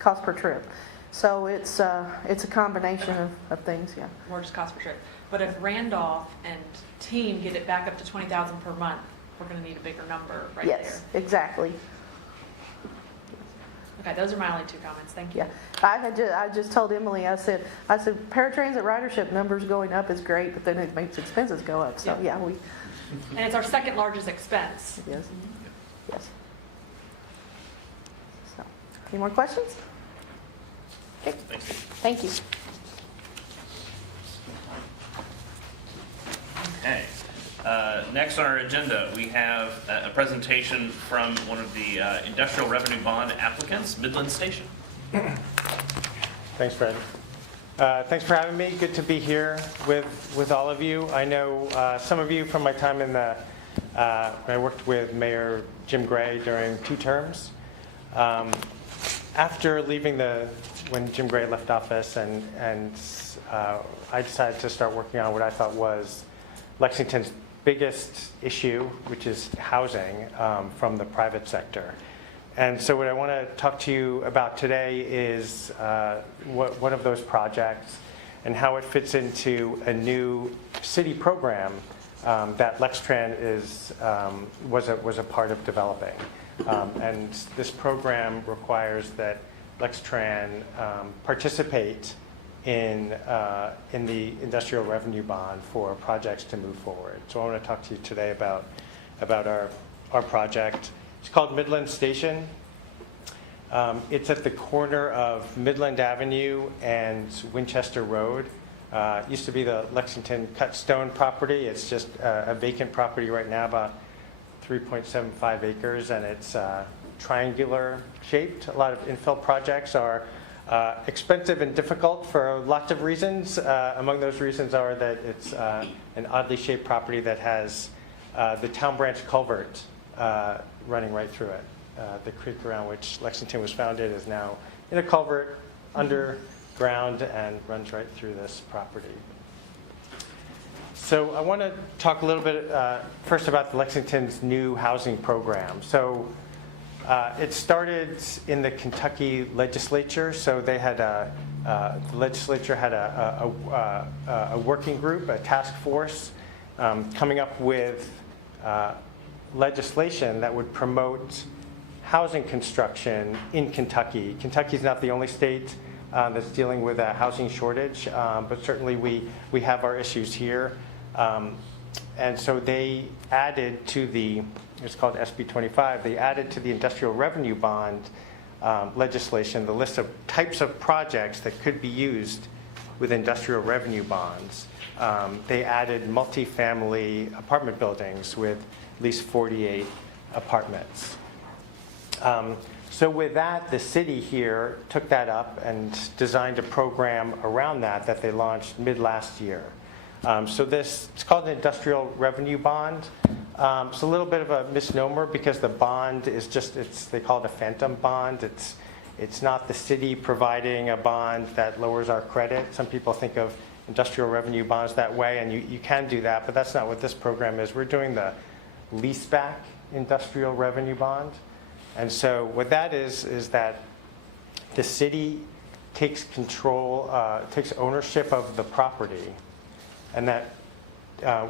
cost per trip. So it's a combination of things, yeah. More just cost per trip. But if Randolph and team get it back up to 20,000 per month, we're going to need a bigger number right there. Yes, exactly. Okay, those are my only 2 comments. Thank you. Yeah, I just told Emily, I said paratransit ridership numbers going up is great, but then it makes expenses go up. So yeah, And it's our second largest expense. Yes. Yes. Any more questions? Okay, Thanks, Steve. thank you. Okay. Next on our agenda, we have a presentation from one of the industrial revenue bond applicants, Midland Station. Thanks, Fred. Thanks for having me. Good to be here with all of you. I know some of you from my time in the, I worked with Mayor Jim Gray during 2 terms. After leaving when Jim Gray left office and I decided to start working on what I thought was Lexington's biggest issue, which is housing from the private sector. And so what I want to talk to you about today is one of those projects and how it fits into a new city program that Lextran was a part of developing. And this program requires that Lextran participate in the industrial revenue bond for projects to move forward. So I want to talk to you today about our project. It's called Midland Station. It's at the corner of Midland Avenue and Winchester Road. It used to be the Lexington Cut Stone property. It's just a vacant property right now, about 3.75 acres, and it's triangular shaped. A lot of infill projects are expensive and difficult for lots of reasons. Among those reasons are that it's an oddly shaped property that has the Town Branch culvert running right through it. The creek around which Lexington was founded is now in a culvert underground and runs right through this property. So I want to talk a little bit first about Lexington's new housing program. So it started in the Kentucky legislature. So they had the legislature had a working group, a task force, coming up with legislation that would promote housing construction in Kentucky. Kentucky is not the only state that's dealing with a housing shortage, but certainly we have our issues here. And so they added to it's called SB 25, they added to the industrial revenue bond legislation the list of types of projects that could be used with industrial revenue bonds. They added multifamily apartment buildings with at least 48 apartments. So with that, the city here took that up and designed a program around that they launched mid last year. So it's called an industrial revenue bond. It's a little bit of a misnomer because the bond is they call it a phantom bond. It's not the city providing a bond that lowers our credit. Some people think of industrial revenue bonds that way, and you can do that, but that's not what this program is. We're doing the leaseback industrial revenue bond. And so what that is that the city takes control, takes ownership of the property, and that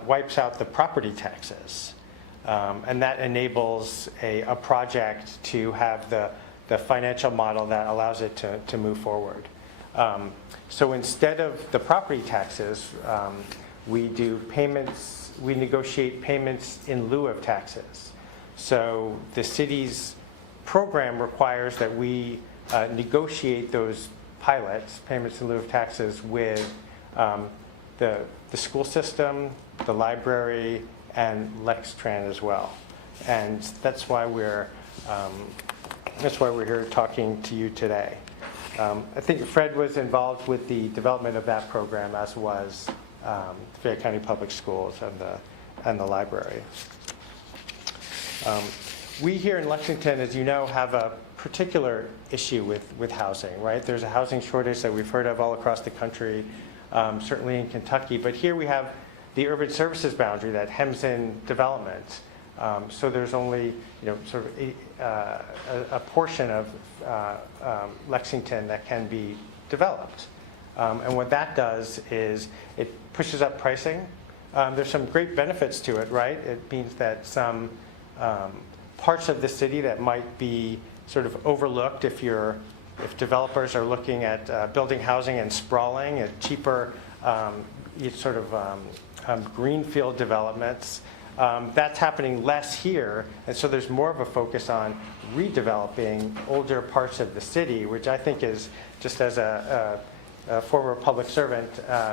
wipes out the property taxes. And that enables a project to have the financial model that allows it to move forward. So instead of the property taxes, we do payments, we negotiate payments in lieu of taxes. So the city's program requires that we negotiate those pilots, payments in lieu of taxes, with the school system, the library, and Lextran as well. And that's why we're here talking to you today. I think Fred was involved with the development of that program, as was Fayette County Public Schools and the library. We here in Lexington, as you know, have a particular issue with housing, right? There's a housing shortage that we've heard of all across the country, certainly in Kentucky. But here we have the urban services boundary that hems in development. So there's only, sort of a portion of Lexington that can be developed. And what that does is it pushes up pricing. There's some great benefits to it, right? It means that some parts of the city that might be sort of overlooked if developers are looking at building housing and sprawling at cheaper greenfield developments, That's happening less here, and so there's more of a focus on redeveloping older parts of the city, which I think is, just as a former public servant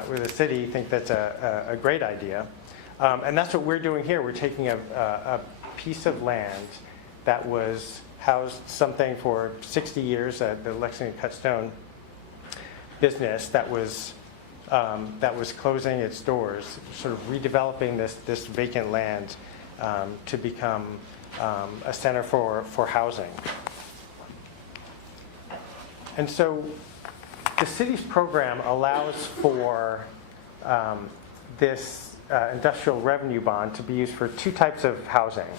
with the city, think that's a great idea. And that's what we're doing here. We're taking a piece of land that was housed something for 60 years at the Lexington Cut Stone business that was closing its doors, sort of redeveloping this vacant land to become a center for housing. And so the city's program allows for this industrial revenue bond to be used for two types of housing.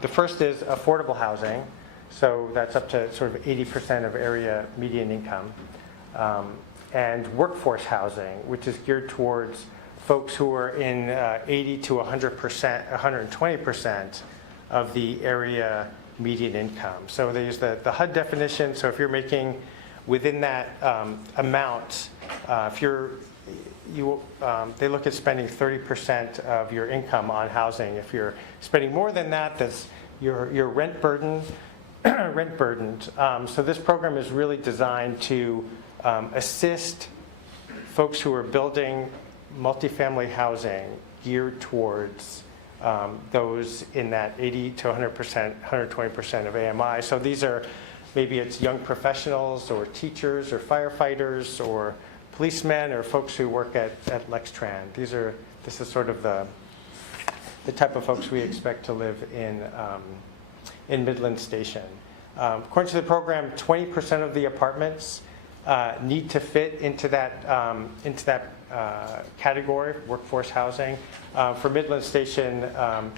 The first is affordable housing, so that's up to sort of 80% of area median income. And workforce housing, which is geared towards folks who are in 80 to 100%, 120% of the area median income. So they use the HUD definition. So if you're making within that amount, they look at spending 30% of your income on housing. If you're spending more than that, that's you're rent burdened. So this program is really designed to assist folks who are building multifamily housing geared towards those in that 80 to 100%, 120% of AMI. So these are, maybe it's young professionals or teachers or firefighters or policemen or folks who work at Lextran. This is sort of the type of folks we expect to live in Midland Station. According to the program, 20% of the apartments need to fit into that category, workforce housing. For Midland Station,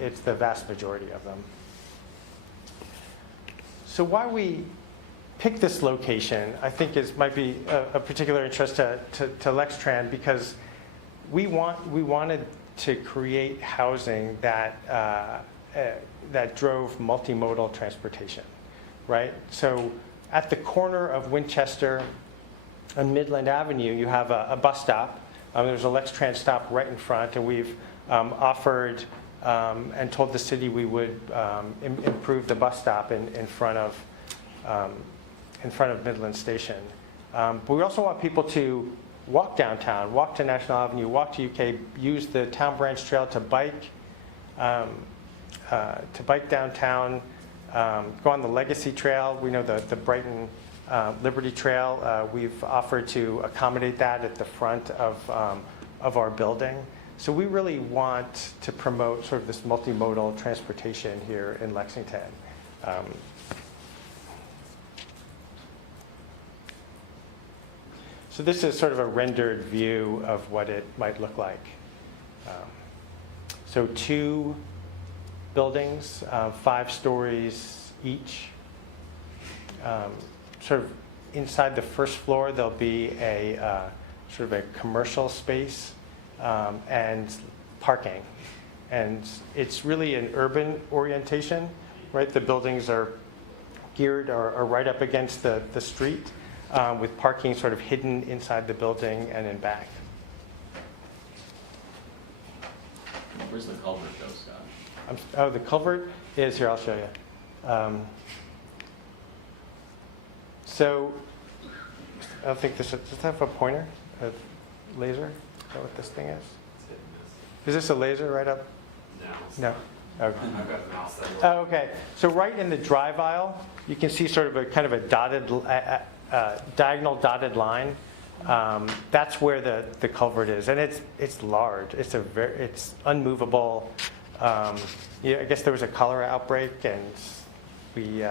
it's the vast majority of them. So why we pick this location, I think might be a particular interest to Lextran, because we wanted to create housing that drove multimodal transportation, right? So at the corner of Winchester and Midland Avenue, you have a bus stop. There's a Lextran stop right in front, and we've offered and told the city we would improve the bus stop in front of Midland Station. But we also want people to walk downtown, walk to National Avenue, walk to UK, use the Town Branch Trail to bike downtown, go on the Legacy Trail. We know the Brighton Liberty Trail. We've offered to accommodate that at the front of our building. So we really want to promote sort of this multimodal transportation here in Lexington. So this is sort of a rendered view of what it might look like. So 2 buildings, 5 stories each. Sort of inside the first floor, there'll be a sort of a commercial space and parking. And it's really an urban orientation, right? The buildings are geared or right up against the street, with parking sort of hidden inside the building and in back. Where's the culvert go, Scott? The culvert is here. I'll show you. So I don't think does it have a pointer, a laser? Is that what this thing is? Is this a laser right up? No. Okay. I've got the mouse there. Oh, okay. So right in the drive aisle, you can see sort of a kind of a dotted, diagonal dotted line. That's where the culvert is, and it's large. It's unmovable. I guess there was a cholera outbreak, and we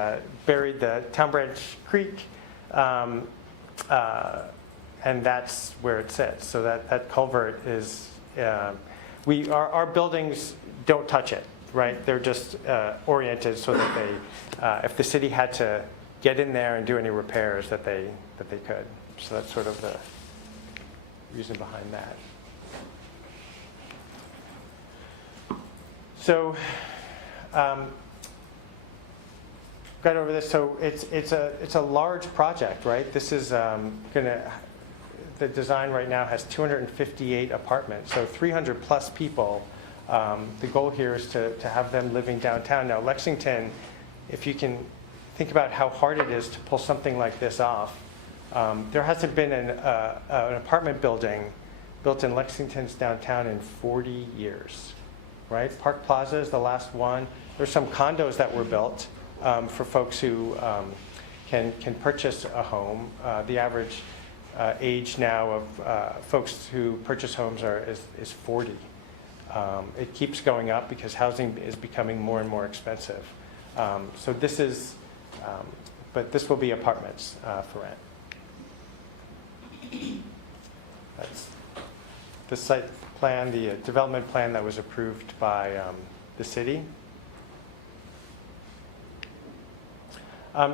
buried the Town Branch Creek, and that's where it sits. So that culvert is. Our buildings don't touch it, right? They're just oriented so that they, if the city had to get in there and do any repairs, that they could. So that's sort of the reason behind that. So, got over this. So it's a large project, right? This is the design right now has 258 apartments, so 300 plus people The goal here is to have them living downtown. Now, Lexington, if you can think about how hard it is to pull something like this off, there hasn't been an apartment building built in Lexington's downtown in 40 years, right? Park Plaza is the last one. There's some condos that were built for folks who can purchase a home. The average age now of folks who purchase homes is 40. It keeps going up because housing is becoming more and more expensive. So this is, but this will be apartments for rent. That's the site plan, the development plan that was approved by the city.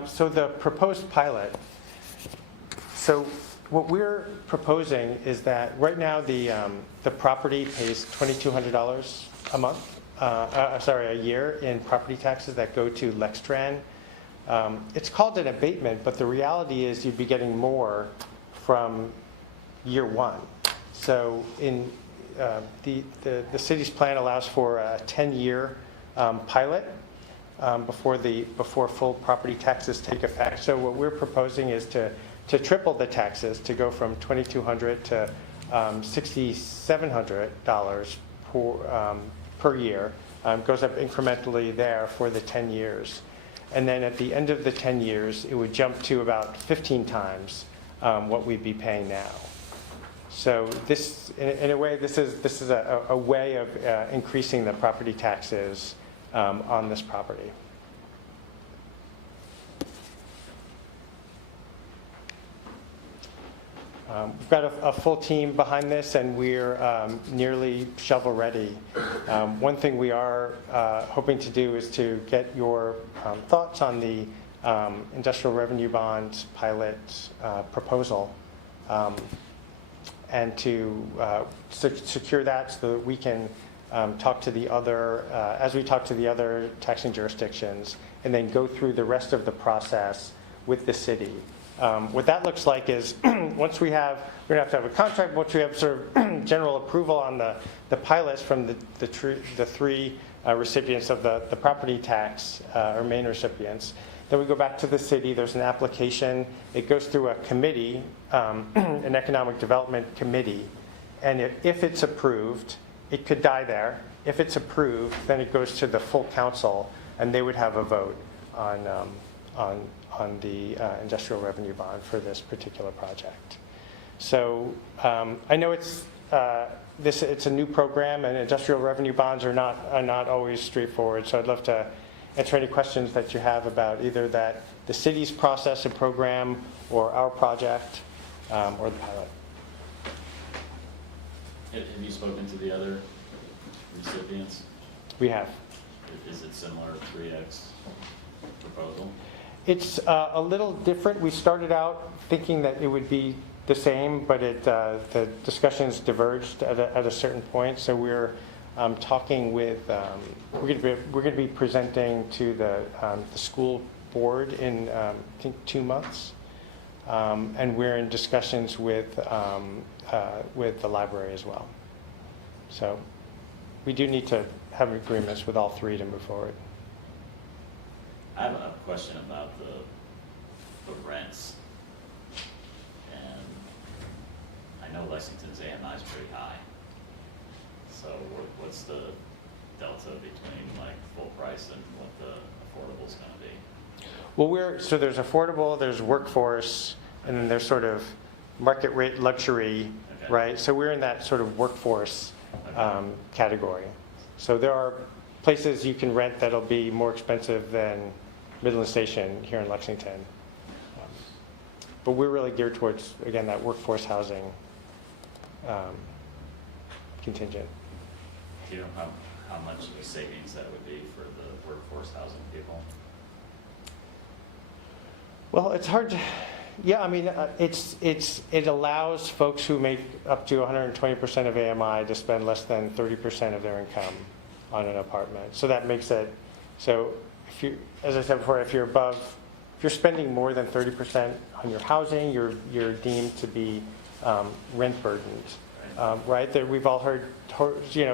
So the proposed pilot, so what we're proposing is that right now the property pays $2,200 a month, a year in property taxes that go to Lextran. It's called an abatement, but the reality is you'd be getting more from year one. So in the city's plan allows for a 10-year pilot before full property taxes take effect. So what we're proposing is to triple the taxes, to go from $2,200 to $6,700 per year. Goes up incrementally there for the 10 years. And then at the end of the 10 years, it would jump to about 15 times what we'd be paying now. So this, in a way, this is a way of increasing the property taxes on this property. We've got a full team behind this, and we're nearly shovel ready. One thing we are hoping to do is to get your thoughts on the industrial revenue bonds pilot proposal, and to secure that so that we can talk to the other, as we talk to the other taxing jurisdictions, and then go through the rest of the process with the city. What that looks like is once we're going to have a contract, once we have sort of general approval on the pilots from the three recipients of the property tax, or main recipients, then we go back to the city. There's an application. It goes through a committee, an economic development committee, and if it's approved, it could die there. If it's approved, then it goes to the full council, and they would have a vote on the industrial revenue bond for this particular project. So I know it's a new program, and industrial revenue bonds are not always straightforward. So I'd love to answer any questions that you have about either the city's process and program, or our project, or the pilot. Have you spoken to the other recipients? We have. Is it similar 3X proposal? It's a little different. We started out thinking that it would be the same, but the discussions diverged at a certain point. So we're talking with, we're going to be presenting to the school board in I think 2 months, and we're in discussions with the library as well. So we do need to have agreements with all three to move forward. I have a question about the rents. And I know Lexington's AMI is pretty high. So what's the delta between like full price and what the affordable is going to be? Well, so there's affordable, there's workforce, and then there's sort of market rate luxury, okay, right? So we're in that sort of workforce category. So there are places you can rent that'll be more expensive than Midland Station here in Lexington. But we're really geared towards, again, that workforce housing contingent. Do you know how much of a savings that would be for the workforce housing people? Well, it's hard to, yeah, I mean, it allows folks who make up to 120% of AMI to spend less than 30% of their income on an apartment. So that makes it, so if you, as I said before, if you're spending more than 30% on your housing, you're deemed to be rent burdened, right? We've all heard,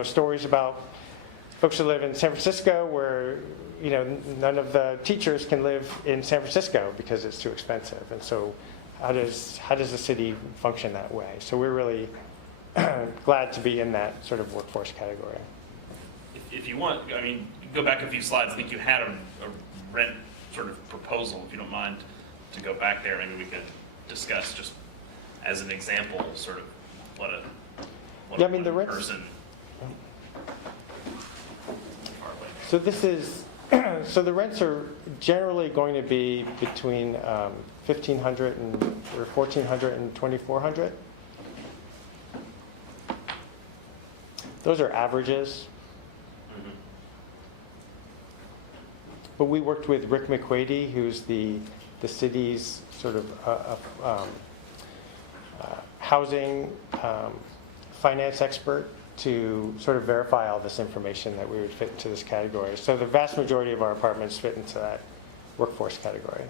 stories about folks who live in San Francisco where, none of the teachers can live in San Francisco because it's too expensive. And so how does the city function that way? So we're really glad to be in that sort of workforce category. If you want, go back a few slides. I think you had a rent sort of proposal, if you don't mind, to go back there. Maybe we could discuss just as an example, sort of what a the rents. Person. So this is, so the rents are generally going to be between $1,500 or $1,400 and $2,400. Those are averages. Mm-hmm. But we worked with Rick McQuady, who's the city's sort of housing finance expert, to sort of verify all this information that we would fit into this category. So the vast majority of our apartments fit into that workforce category.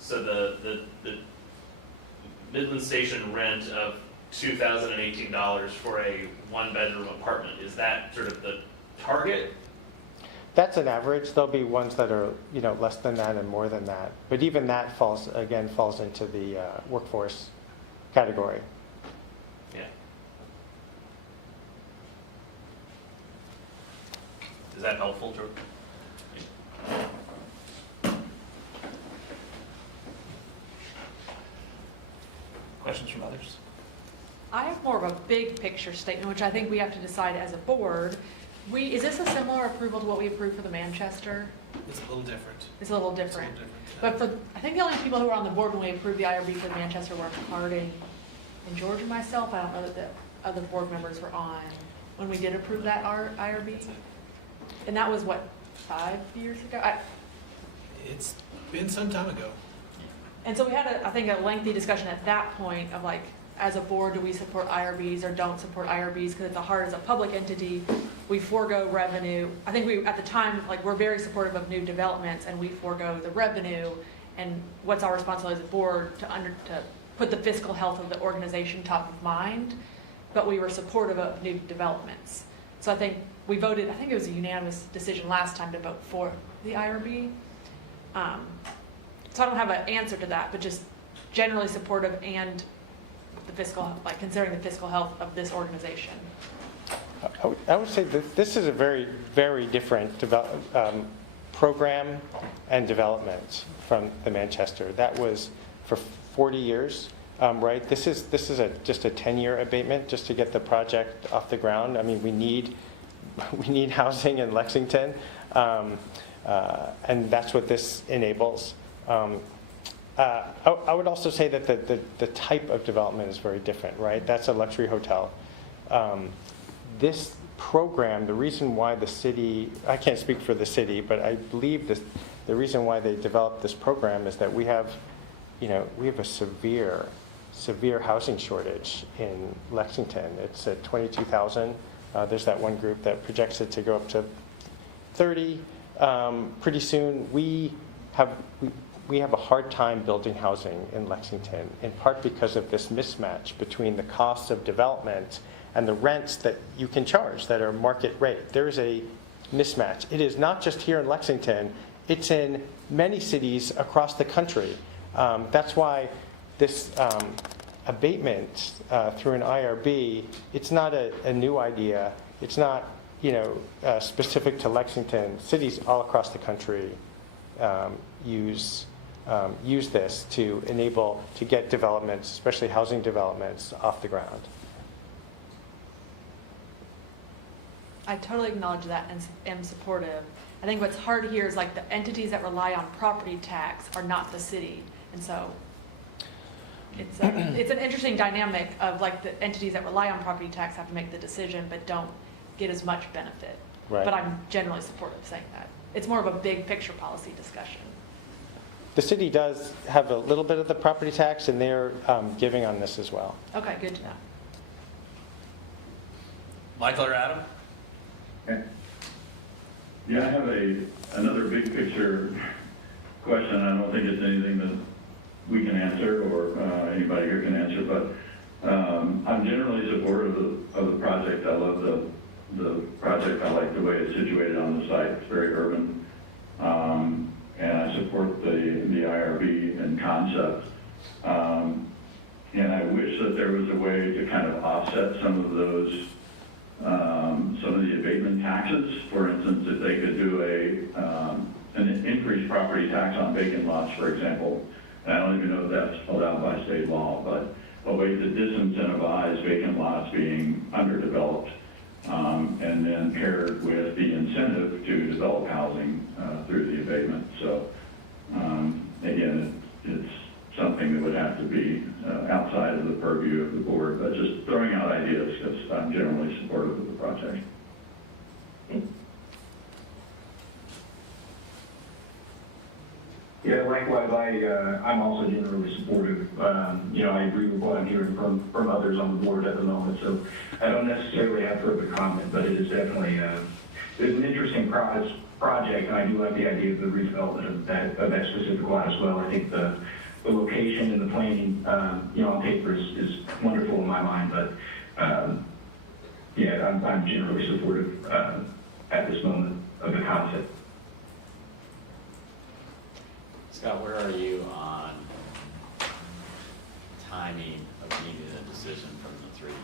So the Midland Station rent of $2,018 for a one-bedroom apartment, is that sort of the target? That's an average. There'll be ones that are less than that and more than that. But even that falls into the workforce category. Yeah. Is that helpful, Drew? Questions from others? I have more of a big picture statement, which I think we have to decide as a board. Is this a similar approval to what we approved for the Manchester? It's a little different. It's a little It's a different. little different. But I think the only people who were on the board when we approved the IRB for Manchester were Harding and George and myself. I don't know that the other board members were on when we did approve that IRB. And that was what, 5 years ago? It's been some time ago. And so we had, I think, a lengthy discussion at that point of like, as a board, do we support IRBs or don't support IRBs? Because at the heart, as a public entity, we forego revenue. I think we, at the time, we're very supportive of new developments, and we forego the revenue. And what's our responsibility as a board to put the fiscal health of the organization top of mind? But we were supportive of new developments. So I think we voted. I think it was a unanimous decision last time to vote for the IRB. So I don't have an answer to that, but just generally supportive and the fiscal, considering the fiscal health of this organization. I would say that this is a very, very different program and development from the Manchester. That was for 40 years, right? This is just a 10-year abatement just to get the project off the ground. I mean, we need housing in Lexington, and that's what this enables. I would also say that the type of development is very different, right? That's a luxury hotel. This program, the reason why the city, I can't speak for the city, but I believe the reason why they developed this program is that we have a severe housing shortage in Lexington. It's at 22,000. There's that one group that projects it to go up to 30. Pretty soon, we have a hard time building housing in Lexington, in part because of this mismatch between the costs of development and the rents that you can charge that are market rate. There's a mismatch. It is not just here in Lexington, it's in many cities across the country. That's why this abatement through an IRB, it's not a new idea. It's not specific to Lexington. Cities all across the country use this to enable to get developments, especially housing developments, off the ground. I totally acknowledge that and am supportive. I think what's hard here is the entities that rely on property tax are not the city, and so it's an interesting dynamic of the entities that rely on property tax have to make the decision but don't get as much benefit. Right. But I'm generally supportive of saying that. It's more of a big picture policy discussion. The city does have a little bit of the property tax, and they're giving on this as well. Okay, good to know. Michael or Adam? Okay. Yeah, I have another big picture question. I don't think it's anything that we can answer or anybody here can answer, but I'm generally supportive of the project. I love the project. I like the way it's situated on the site. It's very urban. And I support the IRB and concept. And I wish that there was a way to kind of offset some of those, some of the abatement taxes. For instance, if they could do an increased property tax on vacant lots, for example. And I don't even know if that's allowed by state law, but a way to disincentivize vacant lots being underdeveloped, and then paired with the incentive to develop housing through the abatement. So again, it's something that would have to be outside of the purview of the board, but just throwing out ideas because I'm generally supportive of the project. Yeah, likewise, I'm also generally supportive. I agree with what I'm hearing from others on the board at the moment, so I don't necessarily have further comment, but it is definitely it's an interesting project, and I do like the idea of the redevelopment of that specific lot as well. I think the location and the planning, on paper is wonderful in my mind, but yeah, I'm generally supportive at this moment of the concept. Scott, where are you on timing of needing a decision from the three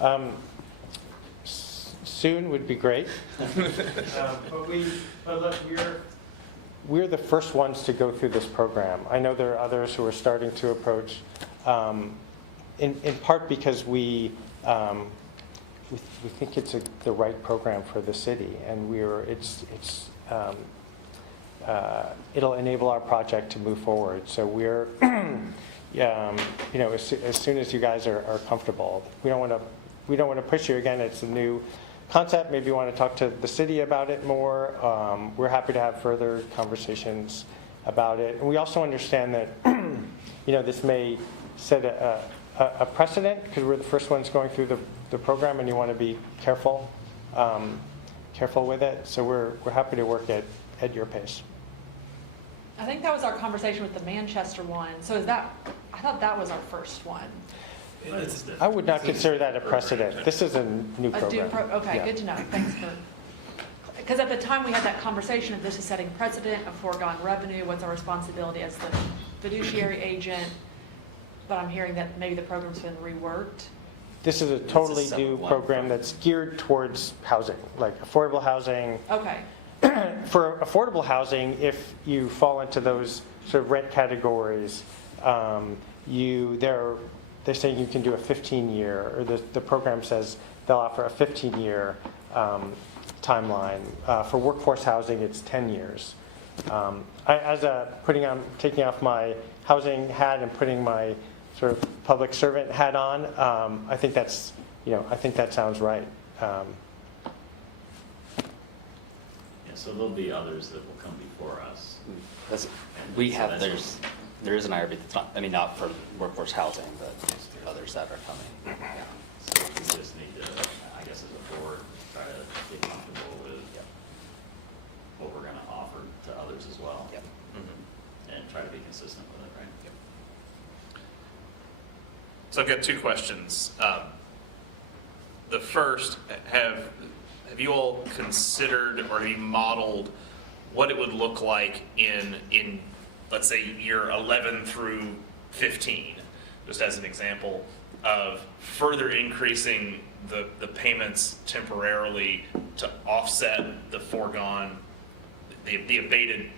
entities? Soon would be great. But look, we're the first ones to go through this program. I know there are others who are starting to approach, in part because we think it's the right program for the city, and it'll enable our project to move forward. So we're, as soon as you guys are comfortable, we don't want to push you again. It's a new concept. Maybe you want to talk to the city about it more. We're happy to have further conversations about it. And we also understand that, this may set a precedent because we're the first ones going through the program, and you want to be careful with it. So we're happy to work at your pace. I think that was our conversation with the Manchester one. So I thought that was our first one. I would not consider that a precedent. This is a new program. Okay, Yeah. good to know. Thanks for, because at the time we had that conversation of this is setting precedent of foregone revenue, what's our responsibility as the fiduciary agent, but I'm hearing that maybe the program's been reworked. This is a totally new program that's geared towards housing, like affordable housing. Okay. For affordable housing, if you fall into those sort of rent categories, they're saying you can do a 15-year, or the program says they'll offer a 15-year timeline. For workforce housing, it's 10 years. Taking off my housing hat and putting my sort of public servant hat on, I think that sounds right. So there'll be others that will come before us. There is an IRB that's not for workforce housing, but there's others that are coming. So we just need to, I guess as a board, try to get comfortable with what we're going to offer to others as well. Yep. And try to be consistent with it, right? Yep. So I've got two questions. The first, have you all considered or have you modeled what it would look like in let's say year 11 through 15, just as an example of further increasing the payments temporarily to offset the foregone, the abated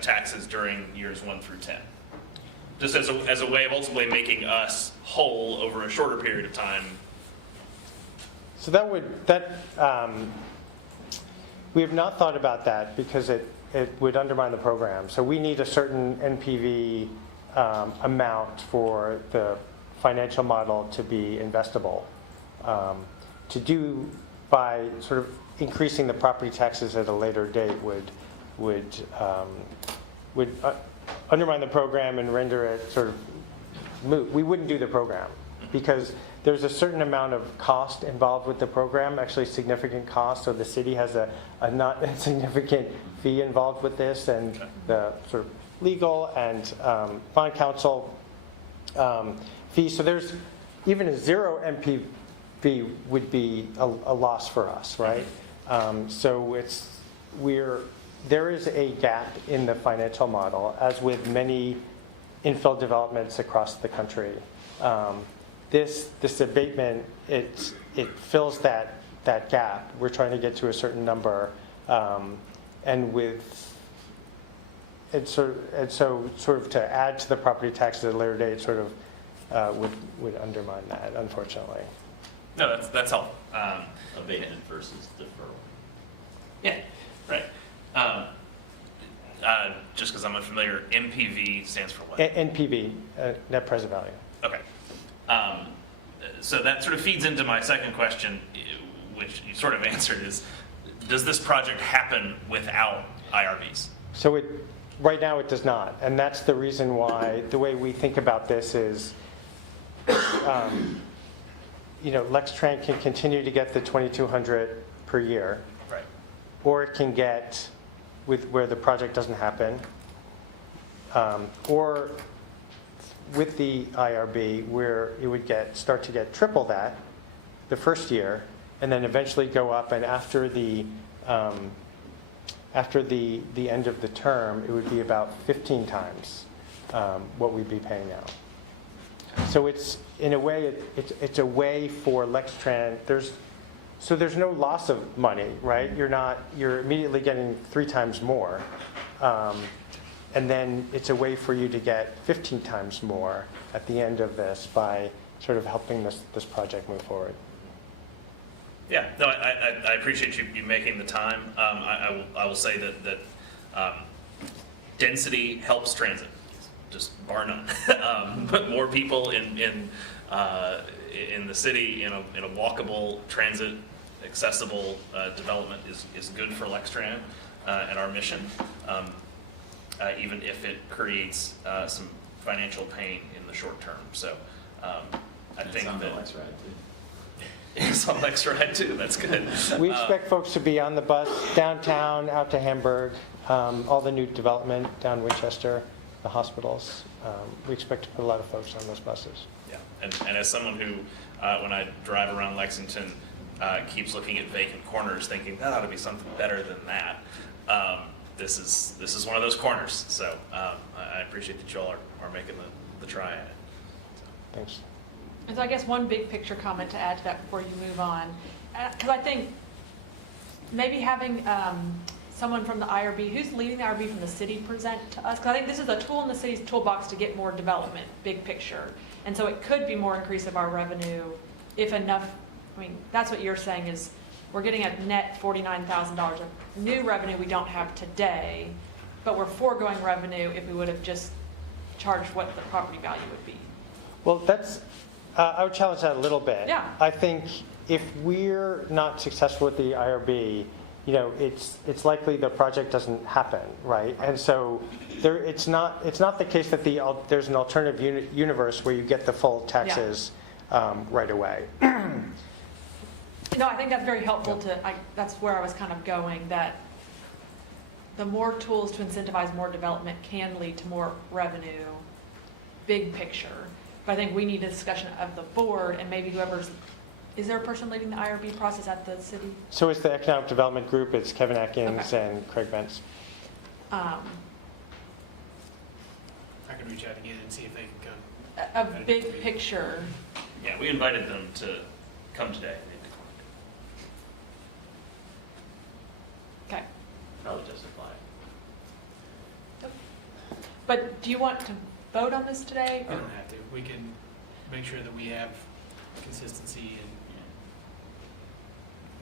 taxes during years 1 through 10, just as a way of ultimately making us whole over a shorter period of time. So we have not thought about that because it would undermine the program. So we need a certain NPV amount for the financial model to be investable. To do by sort of increasing the property taxes at a later date would undermine the program and render it sort of moot. We wouldn't do the program because there's a certain amount of cost involved with the program, actually significant cost. So the city has a not insignificant fee involved with this, and the sort of legal and bond counsel fees. So there's even a zero would be a loss for us, right? So there is a gap in the financial model, as with many infill developments across the country. This abatement, it fills that gap. We're trying to get to a certain number, and so sort of to add to the property tax at a later date sort of would undermine that, unfortunately. No, that's helpful. Abatement versus deferral. Yeah, right. Just because I'm unfamiliar, MPV stands for what? NPV, net present value. Okay. So that sort of feeds into my second question, which you sort of answered, is does this project happen without IRBs? So right now it does not, and that's the reason why the way we think about this is, Lextran can continue to get the 2,200 per year, Right. or it can get where the project doesn't happen, or with the IRB where it would start to get triple that the first year, and then eventually go up, and after the end of the term, it would be about 15 times what we'd be paying now. So it's, in a way, it's a way for Lextran. There's no loss of money, right? You're immediately getting 3 times more. And then it's a way for you to get 15 times more at the end of this by sort of helping this project move forward. Yeah, no, I appreciate you making the time. I will say that density helps transit, just bar none. But more people in the city in a walkable, transit accessible development is good for Lextran and our mission, even if it creates some financial pain in the short term. So I think that it's on Lextran too. That's good. We expect folks to be on the bus downtown, out to Hamburg, all the new development down Winchester, the hospitals. We expect to put a lot of folks on those buses. Yeah, and as someone who, when I drive around Lexington, keeps looking at vacant corners, thinking that ought to be something better than that. This is one of those corners. So I appreciate that you all are making the try at it. So. Thanks. And so I guess one big picture comment to add to that before you move on, because I think maybe having someone from the IRB, who's leading the IRB from the city, present to us, because I think this is a tool in the city's toolbox to get more development, big picture. And so it could be more increase of our revenue if enough, I mean, that's what you're saying is we're getting a net $49,000 of new revenue we don't have today, but we're foregoing revenue if we would have just charged what the property value would be. Well, I would challenge that a little bit. Yeah. I think if we're not successful with the IRB, it's likely the project doesn't happen, right? And so it's not the case that there's an alternative universe where you get the full taxes right away. No, I think that's very helpful that's where I was kind of going, that the more tools to incentivize more development can lead to more revenue, big picture. But I think we need a discussion of the board and maybe is there a person leading the IRB process at the city? So it's the Economic Development Group. It's Kevin Atkins and Craig Bentz. I can reach out again and see if they can come. A big picture. Yeah, we invited them to come today. Okay. Probably justify it. But do you want to vote on this today? We don't have to. We can make sure that we have consistency and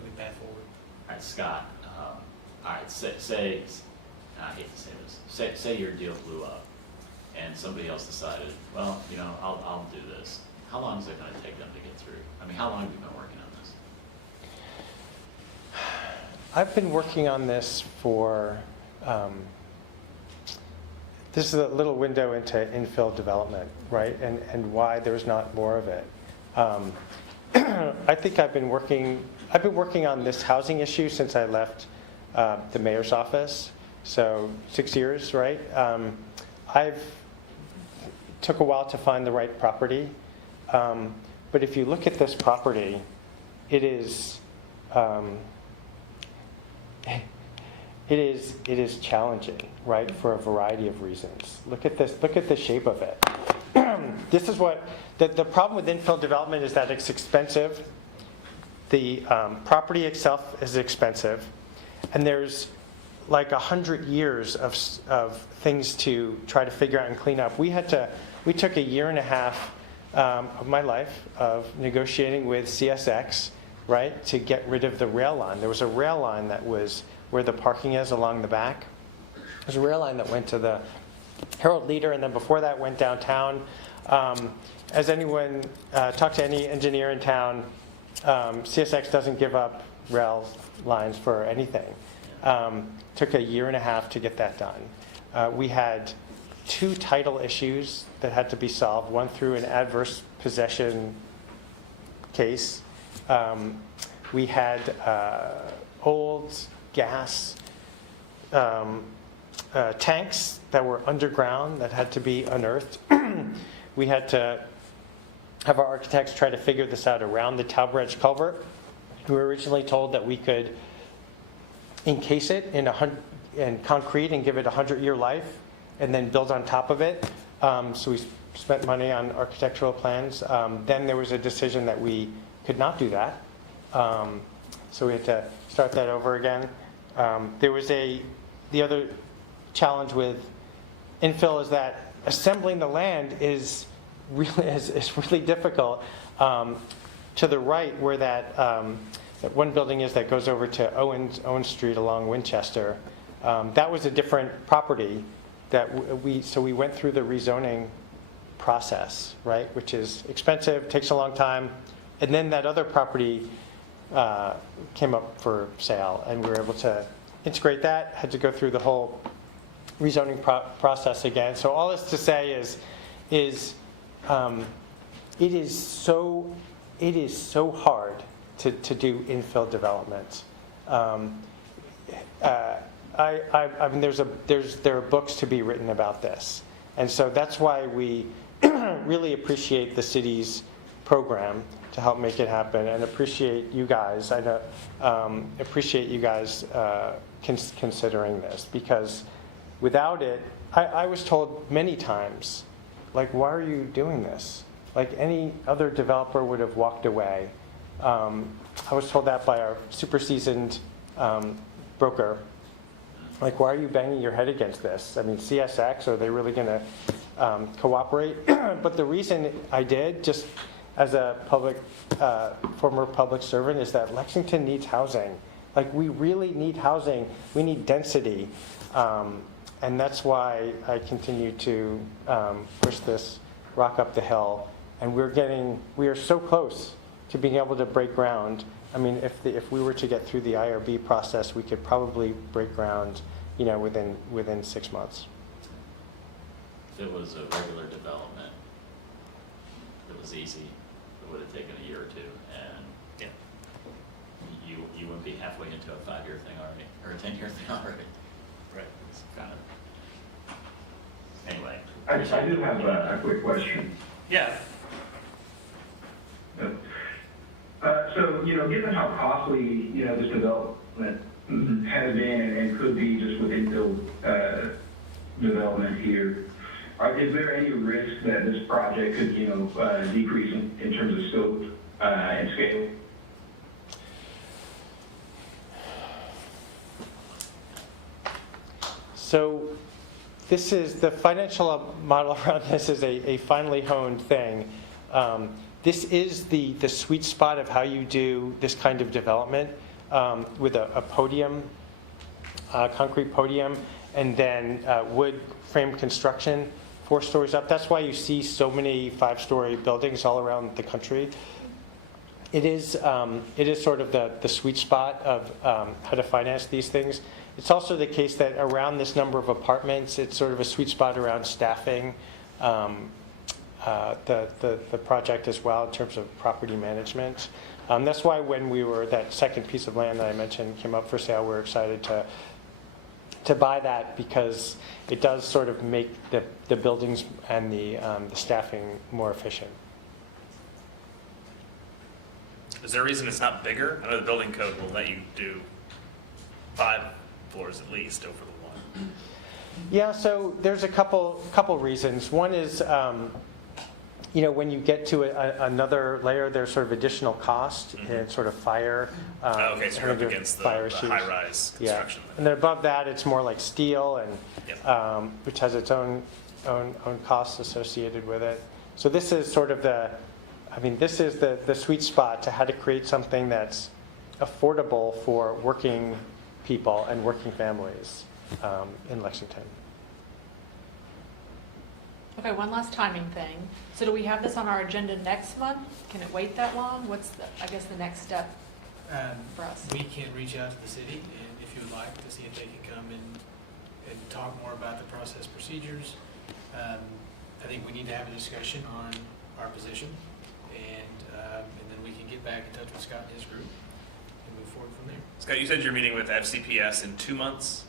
really path forward. All right, Scott, all right, say, I hate to say this, say your deal blew up and somebody else decided, well, I'll do this. How long is it going to take them to get through? I mean, how long have you been working on this? I've been working on this for, this is a little window into infill development, right? And why there's not more of it. I think I've been working on this housing issue since I left the mayor's office, so 6 years, right? Took a while to find the right property, but if you look at this property, it is challenging, right, for a variety of reasons. Look at this. Look at the shape of it. This is what the problem with infill development is that it's expensive. The property itself is expensive, and there's like 100 years of things to try to figure out and clean up. We took a year and a half of my life of negotiating with CSX, right, to get rid of the rail line. There was a rail line that was where the parking is along the back. There's a rail line that went to the Herald Leader, and then before that went downtown. As anyone talked to any engineer in town, CSX doesn't give up rail lines for anything. Took a year and a half to get that done. We had 2 title issues that had to be solved, one through an adverse possession case. We had old gas tanks that were underground that had to be unearthed. We had to have our architects try to figure this out around the Talbridge culvert. We were originally told that we could encase it in concrete and give it a 100-year life and then build on top of it. So we spent money on architectural plans. Then there was a decision that we could not do that. So we had to start that over again. There was the other challenge with infill is that assembling the land is really difficult. To the right, where that one building is that goes over to Owen Street along Winchester, that was a different property that so we went through the rezoning process, right, which is expensive, takes a long time, and then that other property came up for sale, and we were able to integrate that. Had to go through the whole rezoning process again. So all this to say is it is so hard to do infill development. I mean, there are books to be written about this, and so that's why we really appreciate the city's program to help make it happen, and appreciate you guys. I know, appreciate you guys considering this, because without it, I was told many times, like, why are you doing this? Like any other developer would have walked away. I was told that by our super seasoned broker. Like, why are you banging your head against this? I mean, CSX, are they really going to cooperate? But the reason I did, just as a former public servant, is that Lexington needs housing. Like, we really need housing. We need density. And that's why I continue to push this rock up the hill. And we are so close to being able to break ground. I mean, if we were to get through the IRB process, we could probably break ground, within 6 months. If it was a regular development, it was easy. It would have taken a year or two, and you wouldn't be halfway into a 5-year thing already, or a 10-year thing already. Right. It's kind of. Anyway. I do have a quick question. Yeah. So, given how costly, this development has been and could be just with infill development here, is there any risk that this project could, decrease in terms of scope and scale? So this is the financial model around this is a finely honed thing. This is the sweet spot of how you do this kind of development with a podium, concrete podium, and then wood frame construction, 4 stories up. That's why you see so many 5-story buildings all around the country. It is sort of the sweet spot of how to finance these things. It's also the case that around this number of apartments, it's sort of a sweet spot around staffing the project as well in terms of property management. That's why when that second piece of land that I mentioned came up for sale, we're excited to buy that, because it does sort of make the buildings and the staffing more efficient. Is there a reason it's not bigger? I know the building code will let you do 5 floors at least over the one. Yeah, so there's a couple reasons. One is, when you get to another layer, there's sort of additional cost and sort of fire. Okay, so you're up against the issues. high-rise Yeah, construction. and then above that, it's more like steel, and Yep. which has its own costs associated with it. So this is sort of this is the sweet spot to how to create something that's affordable for working people and working families in Lexington. Okay, one last timing thing. So do we have this on our agenda next month? Can it wait that long? What's, the next step for us? We can reach out to the city, and if you would like, to see if they can come and talk more about the process procedures. I think we need to have a discussion on our position, and then we can get back in touch with Scott and his group and move forward from there. Scott, you said you're meeting with FCPS in 2 months?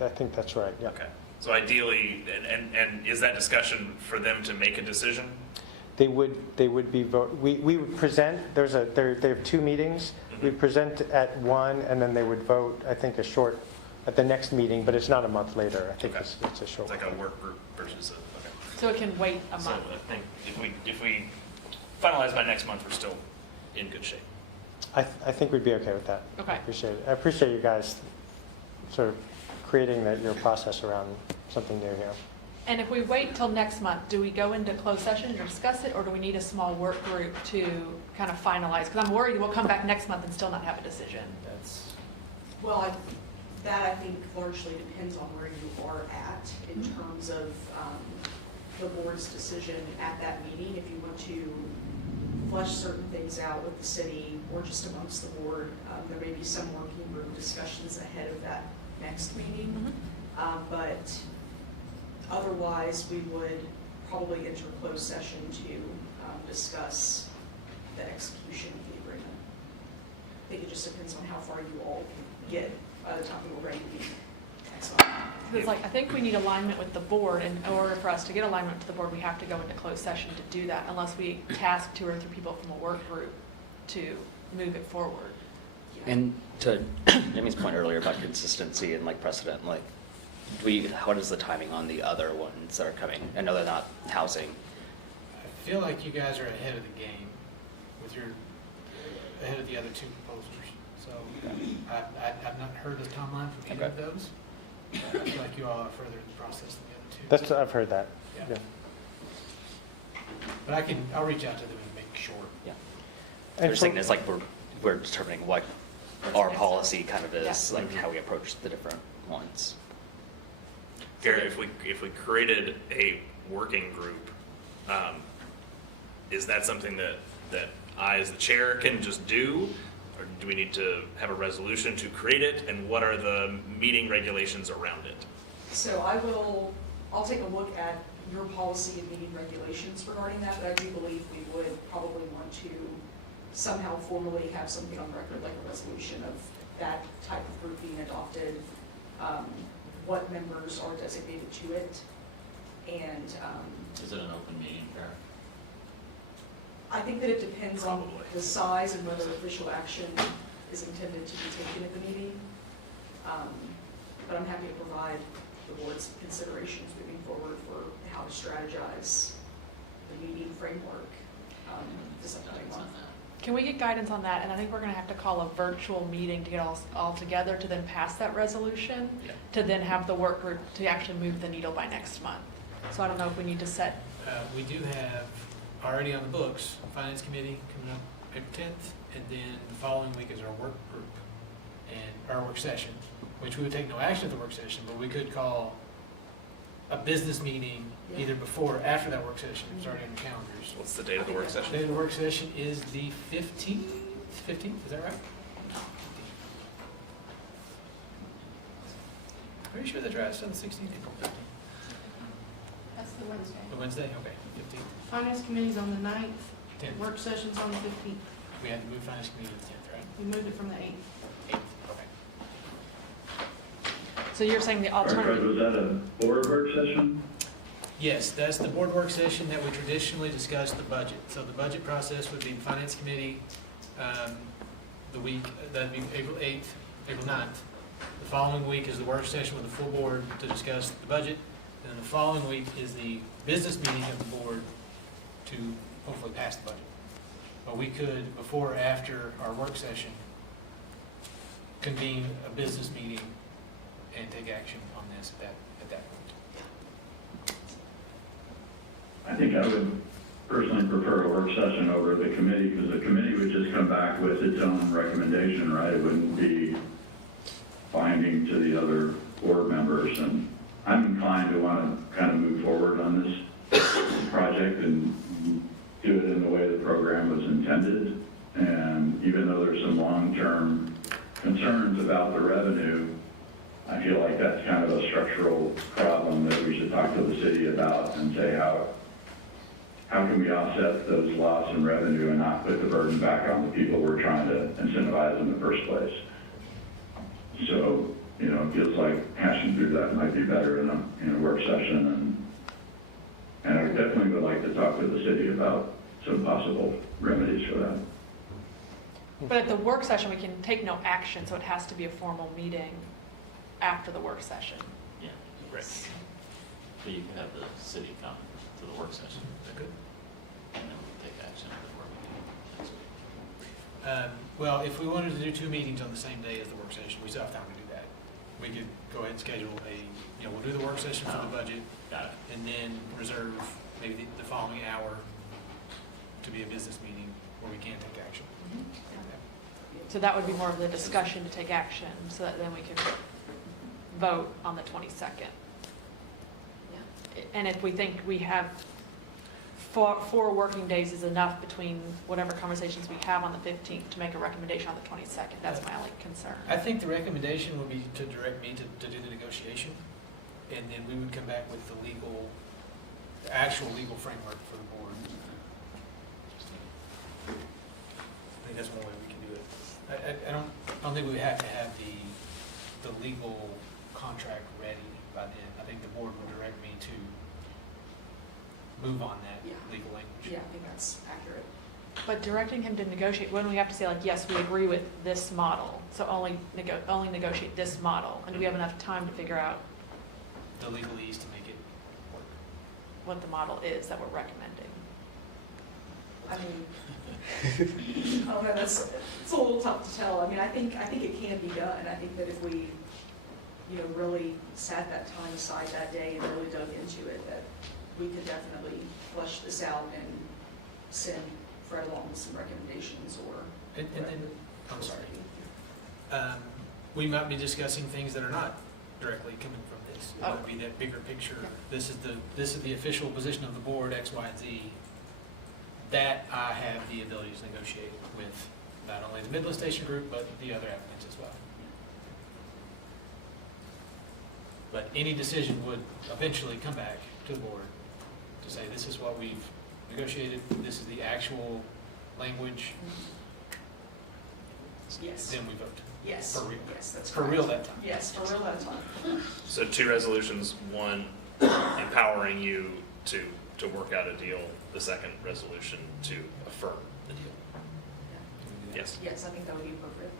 I think that's right, yeah. Okay. So ideally, and is that discussion for them to make a decision? They would be we would present. They have 2 meetings. We present at one, and then they would vote. I think at the next meeting, but it's not a month later. I think it's a short. It's like a work group versus a. Okay. So it can wait a So month? I think if we finalize by next month, we're still in good shape. I think we'd be okay with that. Okay. I appreciate you guys sort of creating your process around something new here. And if we wait till next month, do we go into closed session to discuss it, or do we need a small work group to kind of finalize? Because I'm worried we'll come back next month and still not have a decision. Well, that I think largely depends on where you are at in terms of the board's decision at that meeting. If you want to flesh certain things out with the city or just amongst the board, there may be some working group discussions ahead of that next meeting. But otherwise, we would probably enter closed session to discuss the execution of the agreement. I think it just depends on how far you all can get by the time we're ready to meet next month. Because I think we need alignment with the board, and in order for us to get alignment to the board, we have to go into closed session to do that, unless we task 2 or 3 people from a work group to move it forward. And to Jimmy's point earlier about consistency and precedent, what is the timing on the other ones that are coming? I know they're not housing. I feel like you guys are ahead of the game with ahead of the other 2 proposers. So I've not heard the timeline from either of those. I feel like you all are further in the process than the other 2. I've heard that. Yeah. But I'll reach out to them and make sure. Yeah. And You're saying it's we're determining what our policy kind of is, Yeah. how we approach the different ones. Gary, if we created a working group, is that something that I, as the chair, can just do? Or do we need to have a resolution to create it? And what are the meeting regulations around it? So I'll take a look at your policy and meeting regulations regarding that, but I do believe we would probably want to somehow formally have something on record, like a resolution of that type of group being adopted, what members are designated to it, and Is it an open meeting, Karen? I think that it depends on Probably. the size and whether official action is intended to be taken at the meeting. But I'm happy to provide the board's considerations moving forward for how to strategize the meeting framework this upcoming month. Can we get guidance on that? And I think we're going to have to call a virtual meeting to get all together to then pass that resolution, Yeah. to then have the work group to actually move the needle by next month. So I don't know if we need to set. We do have already on the books, Finance Committee coming up April 10th, and then the following week is our work group and our work session, which we would take no action at the work session, but we could call a business meeting either before or after that work session. It's already on your calendars. What's the date of the work The session? date of the work session is the 15th? 15th, is that right? Are you sure that's right? It's on the 16th? That's the Wednesday. The Wednesday? Okay, 15th. Finance committee's on the 9th, 10th. work session's on the 15th. We had to move Finance Committee to the 10th, right? We moved it from the 8th. 8th, okay. So you're saying the All right, alternative? was that a board work session? Yes, that's the board work session that we traditionally discuss the budget. So the budget process would be Finance Committee, the week, that'd be April 8th, April 9th. The following week is the work session with the full board to discuss the budget. And then the following week is the business meeting of the board to hopefully pass the budget. But we could, before or after our work session, convene a business meeting and take action on this at that point. I think I would personally prefer a work session over the committee, because the committee would just come back with its own recommendation, right? It wouldn't be binding to the other board members. And I'm inclined to want to kind of move forward on this project and do it in the way the program was intended. And even though there's some long-term concerns about the revenue, I feel like that's kind of a structural problem that we should talk to the city about and say how can we offset those loss in revenue and not put the burden back on the people we're trying to incentivize in the first place. So, it feels like hashing through that might be better in a work session. And I definitely would like to talk to the city about some possible remedies for that. But at the work session, we can take no action, so it has to be a formal meeting after the work session. Yeah, Right. so you can have the city come to the work session. Good. And then we take action at the work meeting next week. Well, if we wanted to do 2 meetings on the same day as the work session, we still have time to do that. We could go ahead and schedule we'll do the work session for the budget, Got it. and then reserve maybe the following hour to be a business meeting where we can take action. So that would be more of the discussion to take action, so that then we could vote on the 22nd. And if we think we have 4 working days is enough between whatever conversations we have on the 15th to make a recommendation on the 22nd, that's my only concern. I think the recommendation would be to direct me to do the negotiation, and then we would come back with the actual legal framework for the board. I think that's one way we can do it. I don't think we would have to have the legal contract ready by then. I think the board would direct me to move on that Yeah. legal language. Yeah, I think that's accurate. But directing him to negotiate, when we have to say like, yes, we agree with this model, so only negotiate this model, and do we have enough time to figure out The legalese to make it work. what the model is that we're recommending? I mean, I don't know, it's a little tough to tell. I mean, I think it can be done. I think that if we, really sat that time aside that day and really dug into it, that we could definitely flesh this out and send Fred along with some recommendations or. And then, I'm sorry. We might be discussing things that are not directly coming from this. It might be that bigger picture. Yeah. This is the official position of the board, X, Y, and Z. That I have the ability to negotiate with not only the Midland Station Group, but the other applicants as well. But any decision would eventually come back to the board to say, this is what we've negotiated, this is the actual language, Yes. then we vote. Yes. For real. Yes, that's For correct. real that time. Yes, for real that time. So 2 resolutions, one empowering you to work out a deal, the second resolution to affirm the deal. Yes. Yes, I think that would be appropriate.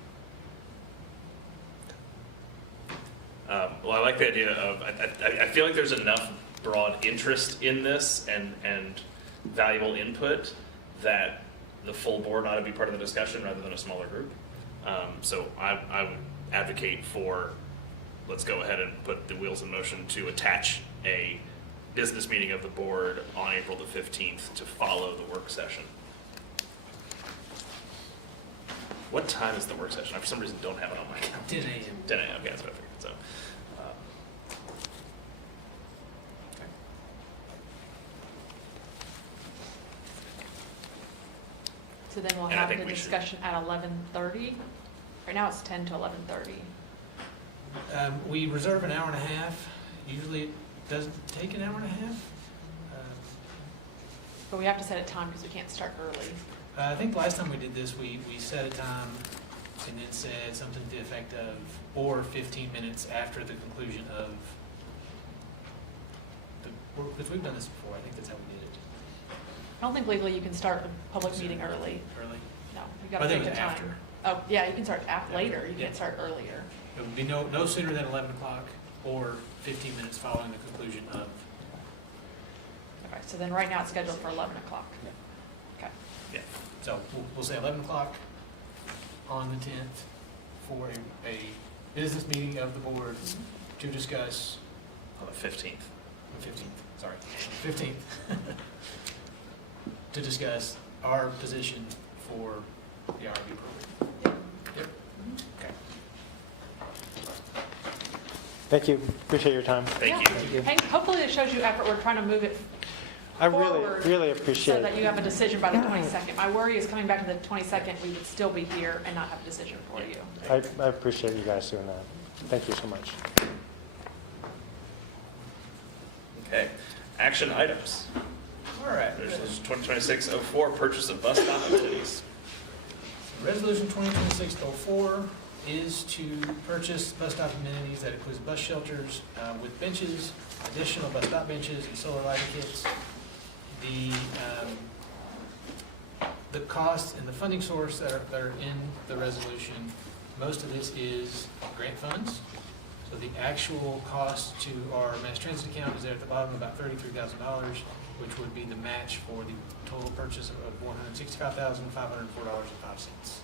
Well, I like the idea of, I feel like there's enough broad interest in this and valuable input that the full board ought to be part of the discussion rather than a smaller group. So I would advocate for, let's go ahead and put the wheels in motion to attach a business meeting of the board on April the 15th to follow the work session. What time is the work session? I, for some reason, don't have it on my calendar. 10 a.m. 10 a.m. Okay, that's what I figured. So, So then we'll And I have think the we should- discussion at 11:30. Right now it's 10 to 11:30. We reserve an hour and a half. Usually it doesn't take an hour and a half. But we have to set a time because we can't start early. I think last time we did this, we set a time and then said something to the effect of, or 15 minutes after the conclusion of because we've done this before. I think that's how we did it. I don't think legally you can start a public meeting early. Early? No, you gotta I think pick a it's time. after. Oh, yeah, you can start later, you Yeah. can't start earlier. It would be no sooner than 11 o'clock or 15 minutes following the conclusion of, Okay, so then right now it's scheduled for 11 o'clock. Okay. yeah. So we'll say 11 o'clock on the 10th for a business meeting of the board to discuss, On the 15th. the 15th, sorry, 15th, to discuss our position for the RV program. Yep. Okay. Thank you, appreciate your time. Thank you. And hopefully it shows you effort, we're trying to move it I forward really appreciate so that it. you have a decision by the 22nd. My worry is coming back to the 22nd, we would still be here and not have a decision for you. I appreciate you guys doing that. Thank you so much. Okay. Action items. All right. Resolution 2026-04, purchase of bus stop amenities. Resolution 2026-04 is to purchase bus stop amenities that includes bus shelters with benches, additional bus stop benches, and solar lighting kits. The cost and the funding source that are in the resolution, most of this is grant funds. So the actual cost to our mass transit account is there at the bottom, about $33,000, which would be the match for the total purchase of $165,504.05.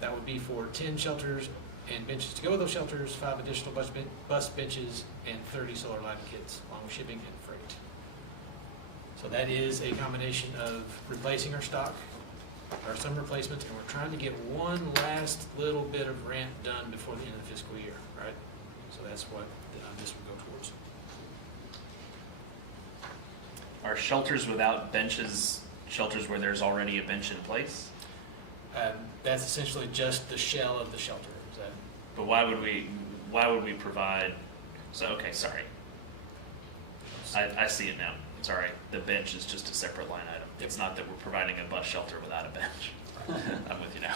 That would be for 10 shelters and benches to go with those shelters, 5 additional bus benches, and 30 solar lighting kits, along with shipping and freight. So that is a combination of replacing our stock, or some replacements, and we're trying to get one last little bit of ramp done before the end of the fiscal year, right? So that's what this would go towards. Are shelters without benches shelters where there's already a bench in place? That's essentially just the shell of the shelter. Is that? But why would we provide, so, okay, sorry. I see it now. Sorry, the bench is just a separate line item. It's not that we're providing a bus shelter without a bench. I'm with you now.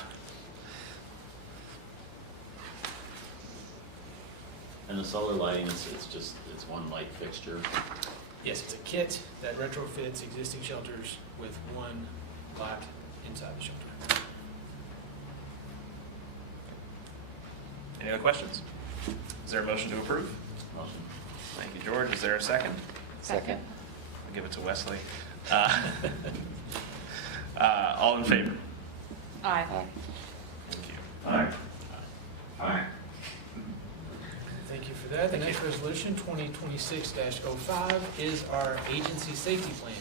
And the solar lighting, it's one light fixture. Yes, it's a kit that retrofits existing shelters with one light inside the shelter. Any other questions? Is there a motion to approve? Motion. Thank you, George. Is there a second? Second. I'll give it to Wesley. All in favor? Aye. Thank you. Aye. Aye. Thank you for that. The next resolution, 2026-05, is our agency safety plan.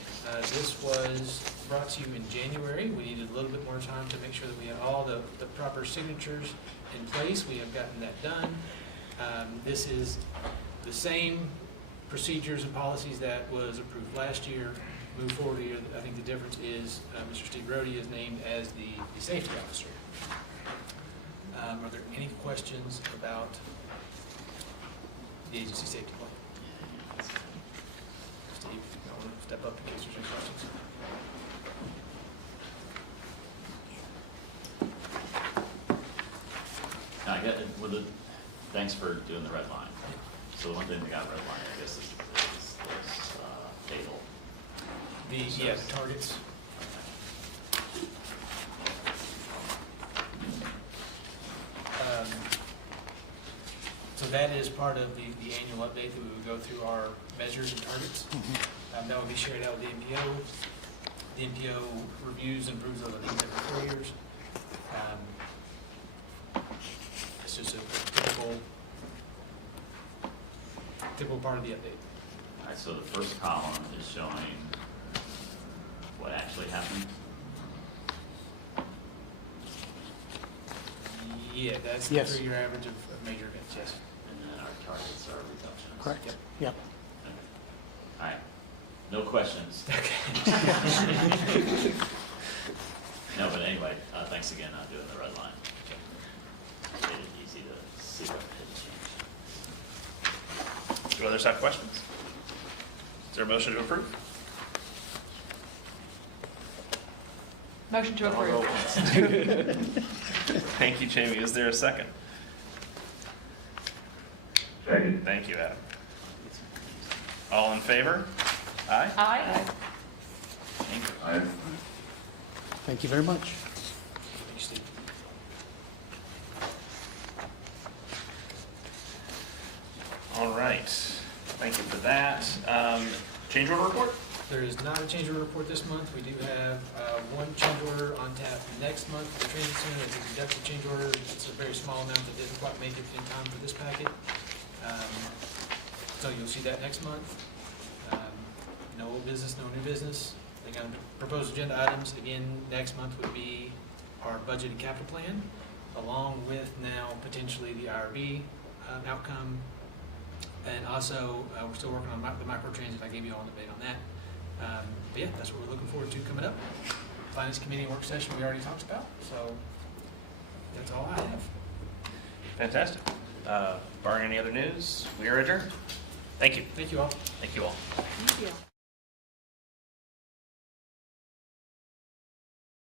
This was brought to you in January. We needed a little bit more time to make sure that we had all the proper signatures in place. We have gotten that done. This is the same procedures and policies that was approved last year. Move forward here. I think the difference is Mr. Steve Brody is named as the safety officer. Are there any questions about the agency safety plan? Steve, you want to step up in case there's any questions? Now, I get, thanks for doing the red line. So the one thing that got red line, I guess, is this table. The targets. So that is part of the annual update that we would go through our measures and targets. That would be shared out with the MPO. The MPO reviews and approves of these every 4 years. It's just a typical part of the update. All right, so the first column is showing what actually happened. Yeah, that's the Yes. 3-year average of major events, yes. And then our targets are reductions. Correct. Yep. Yep. Okay. All right, no questions. No, but anyway, thanks again on doing the red line. Made it easy to see what had changed. Do others have questions? Is there a motion to approve? Motion to approve. Thank you, Jamie. Is there a second? Second. Thank you, Adam. All in favor? Aye? Aye. Thank you. Aye. Thank you very much. right. Thank you for that. Change order report? There is not a change order report this month. We do have one change order on tap next month for the transit center. It's a deducted change order. It's a very small amount that didn't quite make it in time for this packet. So you'll see that next month. No old business, no new business. The kind of proposed agenda items, again, next month would be our budget and capital plan, along with now potentially the IRB outcome. And also, we're still working on the microtransit. I gave you all an update on that. But yeah, that's what we're looking forward to coming up. Finance committee work session we already talked about, so that's all I have. Fantastic. Barring any other news, we are adjourned. Thank you. Thank you all. Thank you all. Thank you.